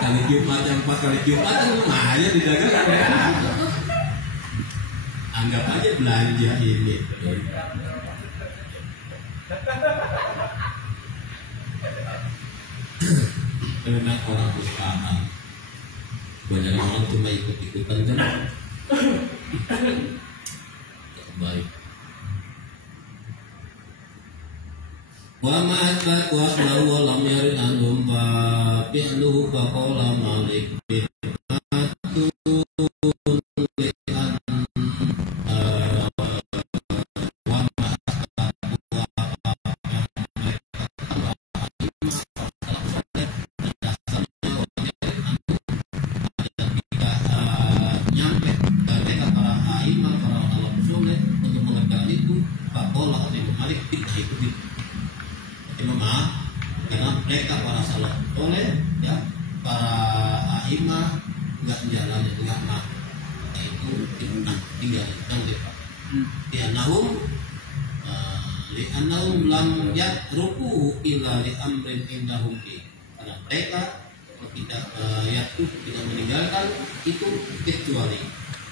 kali Jumat yang 4 kali Jumat kan lumayan didagangin. Anggap aja belanja ini. Karena orang usaha, banyak orang cuma ikut-ikutan kan. Baik. Wa ma'at wa sallallahu lam yarid anhum fa fi'luhu fa qala malik karena mereka para salaf oleh ya para aimah nggak jalan nggak nah itu tinggal li'annahum lam yatruku illa li amrin indahum karena mereka tidak tidak meninggalkan itu kecuali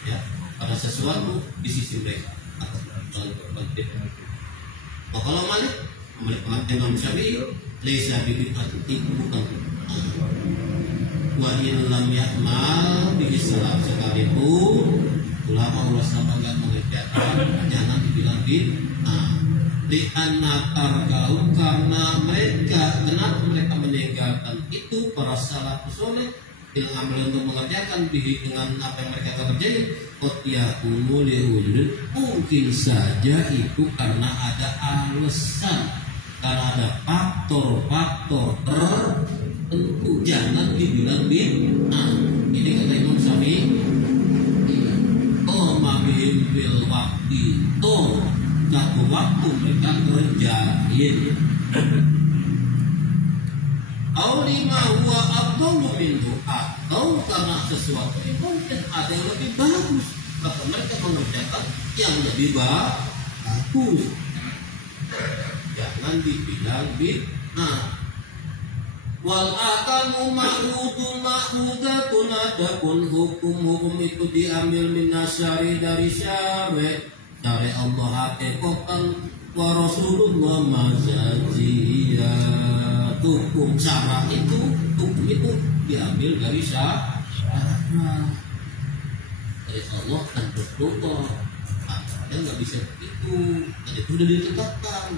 ya pada sesuatu di sisi mereka. Kalau Malik Imam Syafi'i laisa bid'atin, itu bukan wa illam ya'mal bi Islam, sekalipun ulama ulama enggak mengerjakan jangan dibilang bid'ah. Di anakar kaum karena kenapa mereka meninggalkan itu para salafus saleh yang amal untuk mengerjakan dengan apa yang mereka kerjain. Mungkin saja itu karena ada alasan, karena ada faktor-faktor tertentu, jangan dibilang bid'ah. Ini kata Imam Syafi'i, mabihim bil waktu satu waktu mereka kerjain. lima huwa afdalu minhu, atau karena sesuatu yang mungkin ada yang lebih bagus, maka mereka mengerjakan yang lebih bagus. Jangan dibilang bid'ah. Wal akamu ma'mudatun, adapun hukum itu diambil minasyari dari syari, dari Allah hakikatan, wa Rasulullah mazajiyah. Hukum syara itu, hukum itu diambil dari syara, dari Allah dan Rasulullah. Ada nggak bisa begitu, dan itu sudah ditetapkan.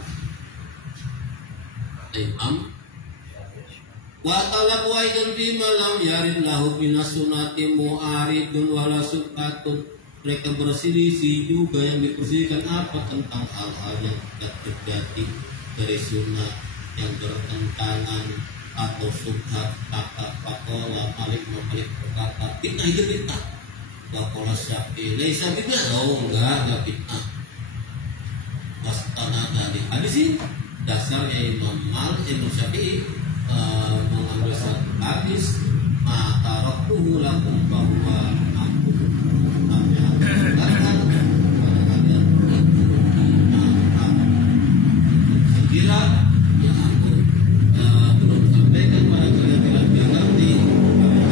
Imam wa talab wa idun fi malam yarid lahu minas sunati mu'aridun wala subhatun. Mereka berselisih juga yang diperselisihkan apa tentang hal-hal yang tidak terjadi dari sunnah yang bertentangan atau subhat, kata pakola malik berkata fitnah itu fitnah. Wakola syafi'i laisa fitnah, enggak fitnah. Wastana dari hadis ini dasarnya Imam Syafi'i mengambil satu hadis maka rokuhu lakum bahwa aku katakan kepada kalian sekira yang aku belum sampaikan pada kalian tidak mengerti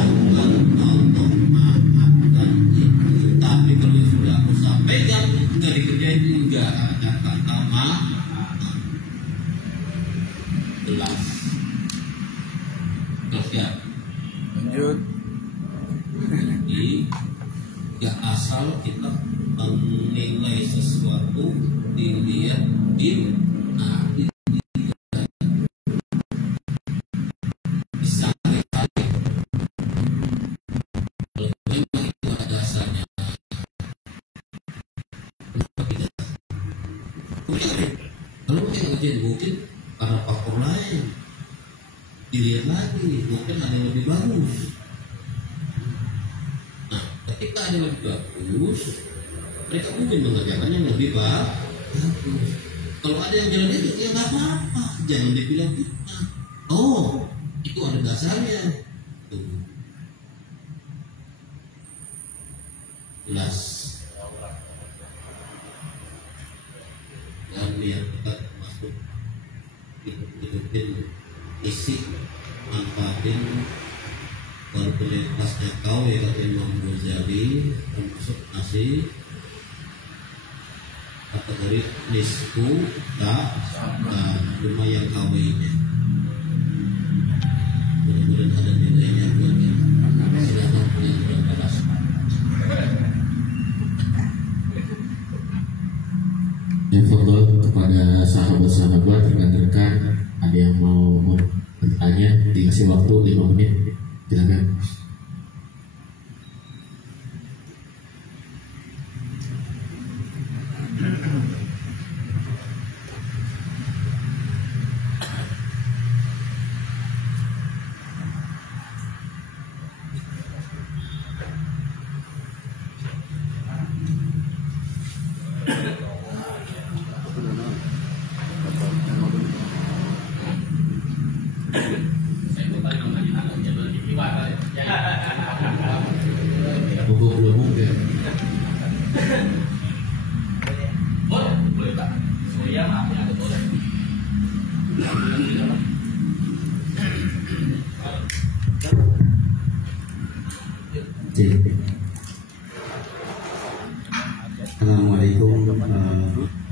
akan Allah maafkan itu. Tapi kalau sudah aku sampaikan enggak dikerjain, enggak ada kata maaf. Jelas. Terus ya lanjut. Jadi gak asal kita menilai sesuatu dilihat bisa kalau memang itu ada dasarnya. Kalau mungkin mungkin karena faktor lain, dilihat lagi mungkin ada yang lebih bagus. Nah, ketika ada yang lebih bagus, mereka mungkin mengerjakan yang lebih bagus. Kalau ada yang jalan itu, ya nggak apa-apa, jangan dibilang fitnah. Oh, itu ada dasarnya. Jelas. Dan niat kita masuk hidupin isi manfaatin berkualitasnya kau ya kata Imam Ghazali, termasuk nasi kategori nisfu tak lumayan kawinnya. Mudah-mudahan ada nilainya buat kita. Silakan yang berbalas. Yang fadhol kepada sahabat-sahabat rekan-rekan, ada yang mau bertanya, dikasih waktu 5 menit, silakan. Assalamualaikum,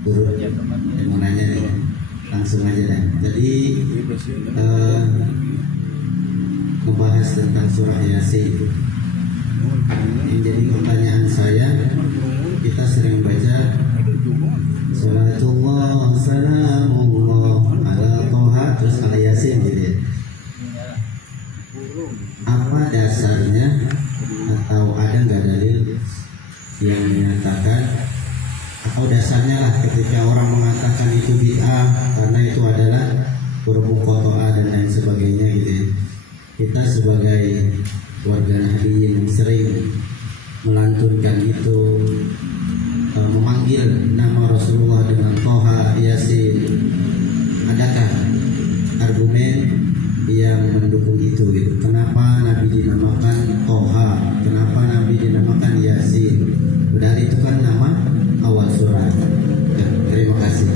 guru mau nanya deh, langsung aja deh. Jadi membahas tentang surah Yasin. Yang jadi pertanyaan saya, kita sering baca salatullah salamullah ala Toha terus ala Yasin gitu ya. Apa dasarnya atau ada nggak dalil yang menyatakan atau dasarnya lah ketika orang mengatakan itu bid'ah karena itu adalah bermuqatta'ah dan lain sebagainya gitu ya. Kita sebagai warga Nahdliyin yang sering melantunkan itu, memanggil nama Rasulullah dengan Toha, Yasin, adakah argumen yang mendukung itu? itu gitu. Kenapa Nabi dinamakan Toha? Kenapa Nabi dinamakan Yasin? Padahal itu kan nama awal surat. Ya, terima kasih.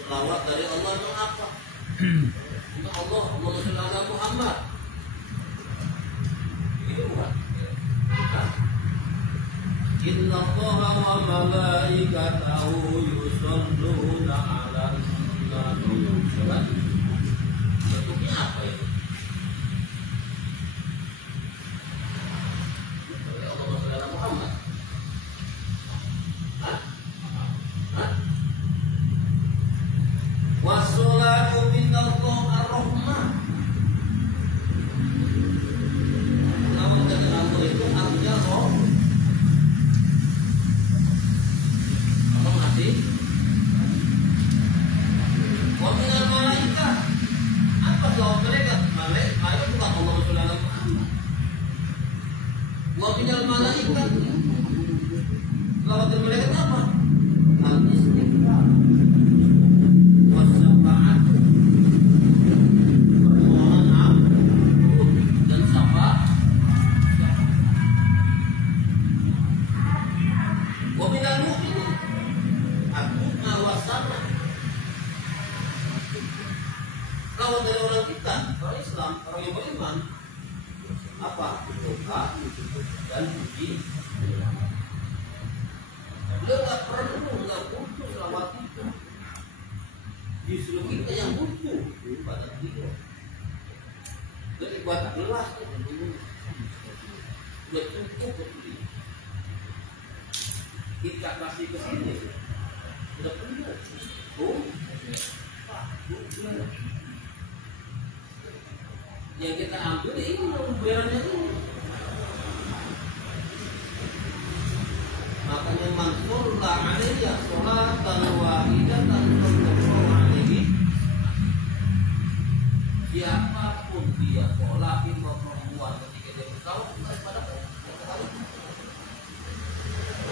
Selawat dari Allah itu apa? Untuk Allah, Allahumma shalli ala Muhammad. Itu bukan. Inna Allaha wa malaikatahu yusholluna 'alan nabi. Bentuknya apa itu? Allahumma shalli ala Muhammad. Wassalatu minallah ar-rahmah. Nama dari Allah itu artinya roh. Apa ngasih? Wa minal malaikat. Apa jawab mereka? Malaikat bukan Allah Subhanahu wa ta'ala. Wa minal malaikat. Jawab dari malaikat apa? Al-istighfar. Kalau dari orang kita, orang Islam, orang yang beriman, apa? Doa dan puji. Dia nggak perlu, nggak butuh selawat itu. Justru kita yang butuh pada dia. Jadi buat gelas itu udah cukup beli. Kita kasih ke sini, udah penuh. Yang kita ambil ini pembayarannya ini. Makanya mansurlah alaihi sholatan wahidatan sallallahu alaihi. Siapapun dia sholat itu perempuan ketika dia bertawaf kepada Allah.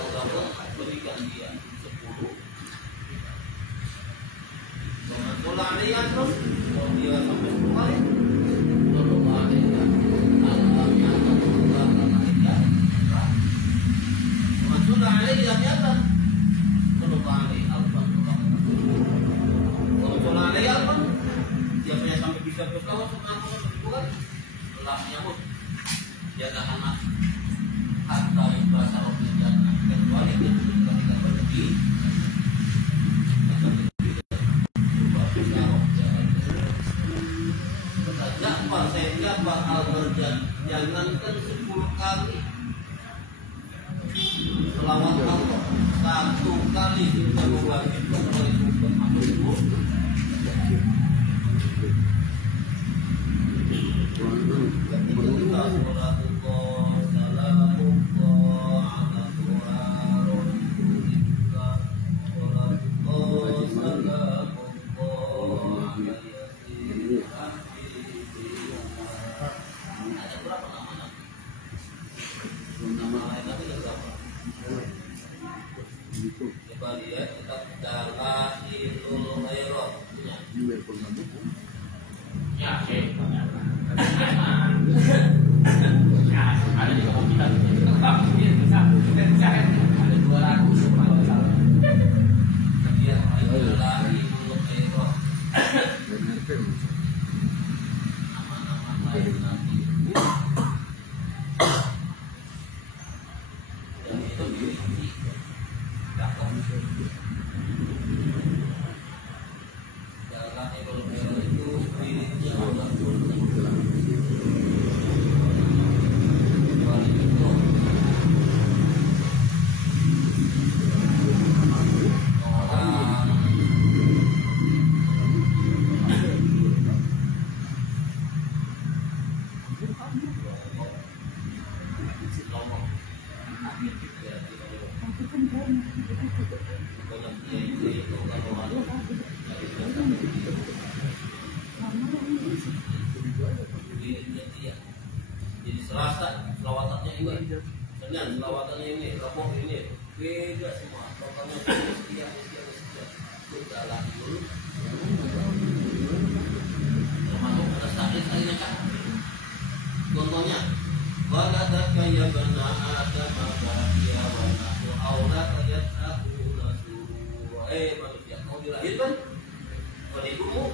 Allah berikan dia 10. Mansurlah alaihi terus dia sampai 10 kali. Sudah ada di dalam kalau balik alfa kalau sudah ada alfa siapa yang sampai bisa berkawan sama apa bukan telah nyamuk jaga anak harta yang berasal dari jannah kecuali dia sudah tidak pergi saya tidak bakal berjanji jangankan 10 kali selawat Allah 1 kali kita mewajibkan oleh hukum aku ketika sholatullah salamullah ala rasulillah sholatullah salamullah ala yasin ada berapa nama lain lagi ada berapa? Coba lihat kitab Dalailul Khairat. Ya, ada di komputer. Ada 200 kalau salah. Dia Dalailul Khairat. Nama-nama lain nanti. Jadi Selasa selawatannya ini, Senin selawatannya ini, Rabu ini, beda semua. Pokoknya sekian berjalan dulu. Termasuk pada saat ini kan. Contohnya, waladaka ya bana Adam bahagia wa nahnu aulaka yas'aku nasu. Manusia kau dilahirkan oleh ibumu,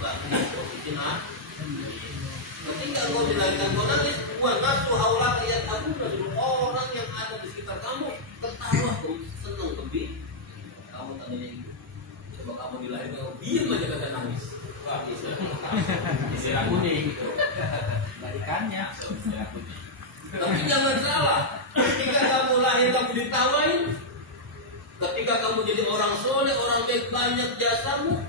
bagi posisi ketika kau dilahirkan kau nangis, wa nahnu aulaka yas'aku nasu. Orang yang ada di sekitar kamu ketawa, senang, gembira. Kamu tandanya itu. Coba kamu dilahirkan, kau diam aja kagak nangis. Wah, istilah kuning gitu. Balikannya istilah kuning. Tapi jangan salah. Ketika kamu lahir kamu ditawain. Ketika kamu jadi orang soleh, orang baik, banyak jasamu.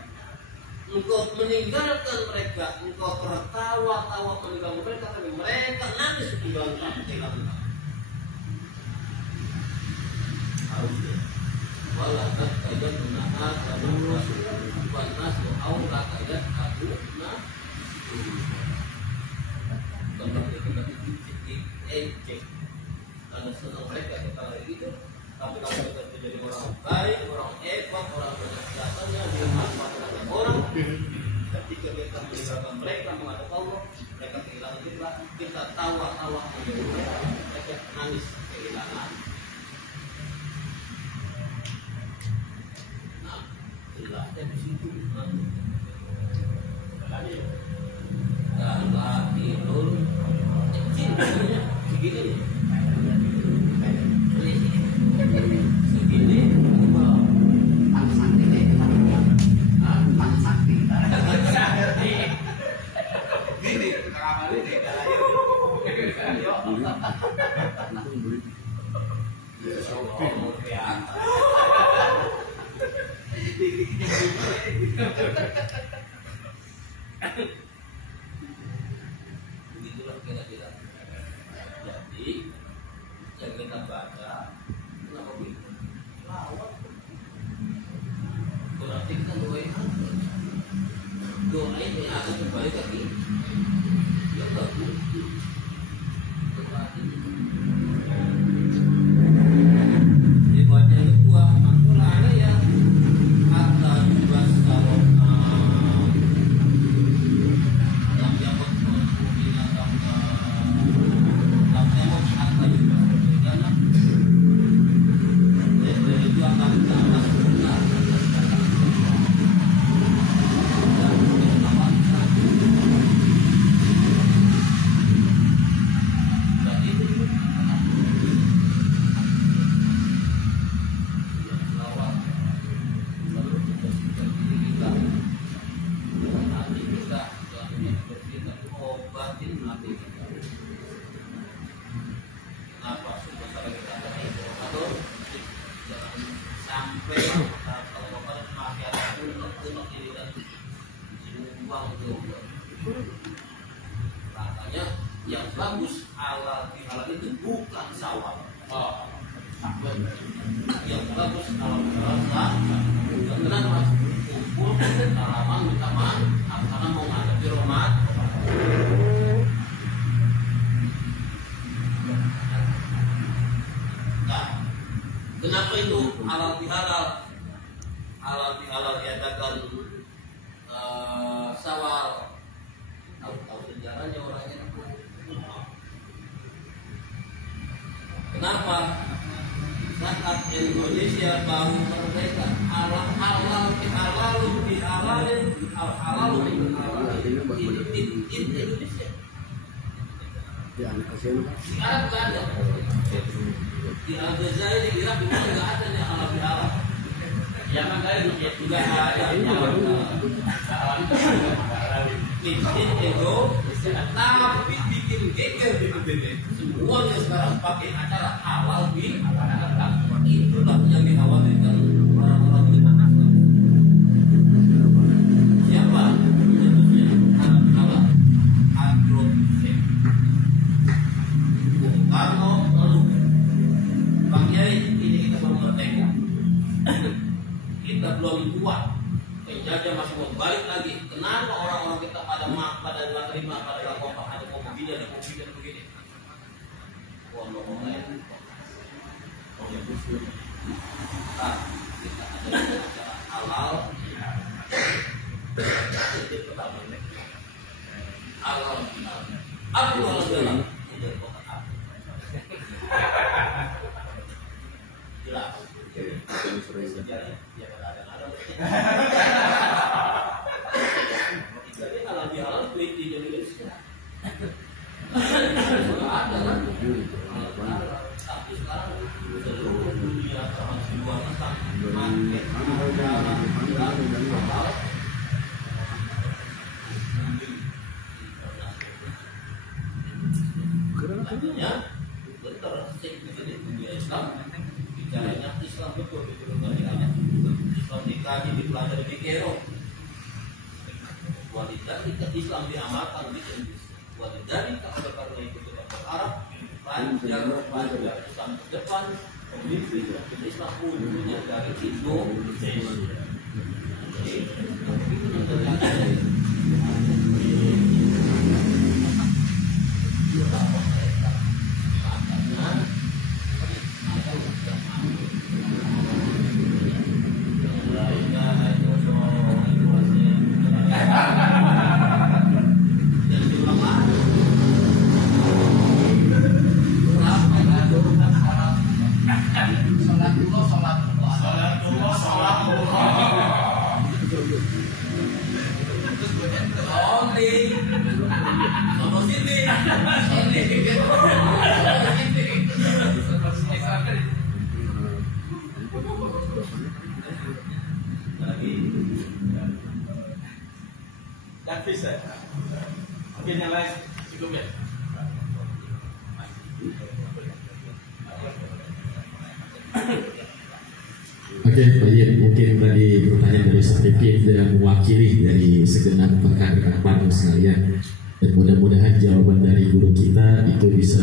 Engkau meninggalkan mereka, engkau tertawa-tawa meninggalkan mereka, tapi mereka nangis meninggalkan kamu. Harusnya. Walau kaya benar sama panas Allah kaya aku nah tempat ejek karena senang mereka kita lagi gitu. Tapi kalau kita menjadi orang baik, orang hebat, orang banyak jasanya, dimanfaatkan orang, ketika kita meninggalkan mereka menghadap Allah, mereka kehilangan kita tawa-tawa mereka nangis kehilangan. Silahkan di situ. Kalau tidur kecil sebenarnya segini nih. Segini tak sakti deh. Tak sakti. Gini kamar ini begitulah kira-kira. Jadi yang kita baca kenapa begitu? Lawat. Berarti kita doain apa? Doain ini akan kembali lagi. Ya bagus. Dibaca kedua, masalah ada ya. Makanya yang bagus halal bihalal itu bukan sawal. Yang bagus halal bihalal bukan kenapa? Kumpul salaman minta maaf karena mau menghadapi Ramadan. Nah, kenapa itu halal bihalal? Halal bihalal diadakan sawal. Tahu sejarahnya orang itu. Kenapa? Saat Indonesia baru merdeka, halal dihalalin di Indonesia. Di Arab nggak ada. Di Aljazair, di Irak juga nggak ada yang halal bihalal. Yang ada juga ada. Bikin ego, tapi bikin geger di PBB. Semuanya sekarang pakai acara halal bi. Itulah yang dikhawatirkan orang-orang di mana. Siapa? Tentunya halal agrofit. Bung Karno lalu Bang Yai ini kita baru merdeka. kita belum kuat, penjajah masih mau balik lagi. Kenapa orang-orang kita pada nggak terima, pada nggak kompak, ada kopi dan begini? Ngomong lain, kita ada acara halal, itu pertama. Halal, aku halal dalam untuk kotak aku. Jelas. Ya kadang-kadang. Jadi halal bihalal tweet di Indonesia. Ada kan? Tapi sekarang seluruh dunia termasuk luar negeri makin halal. Artinya terasing di dunia Islam, bicaranya Islam betul Islam dikaji, dipelajari, dikero. Wanita Islam diamalkan gitu. Wanita kalau karena itu tidak berharap panjang Islam ke depan, pemimpin Islam punya dari Indonesia. Bisa. Mungkin yang lain cukup ya. Oke, baik. Mungkin tadi pertanyaan dari Safiqin dan mewakili dari segenap rekan-rekan sekalian. Dan mudah-mudahan jawaban dari guru kita itu bisa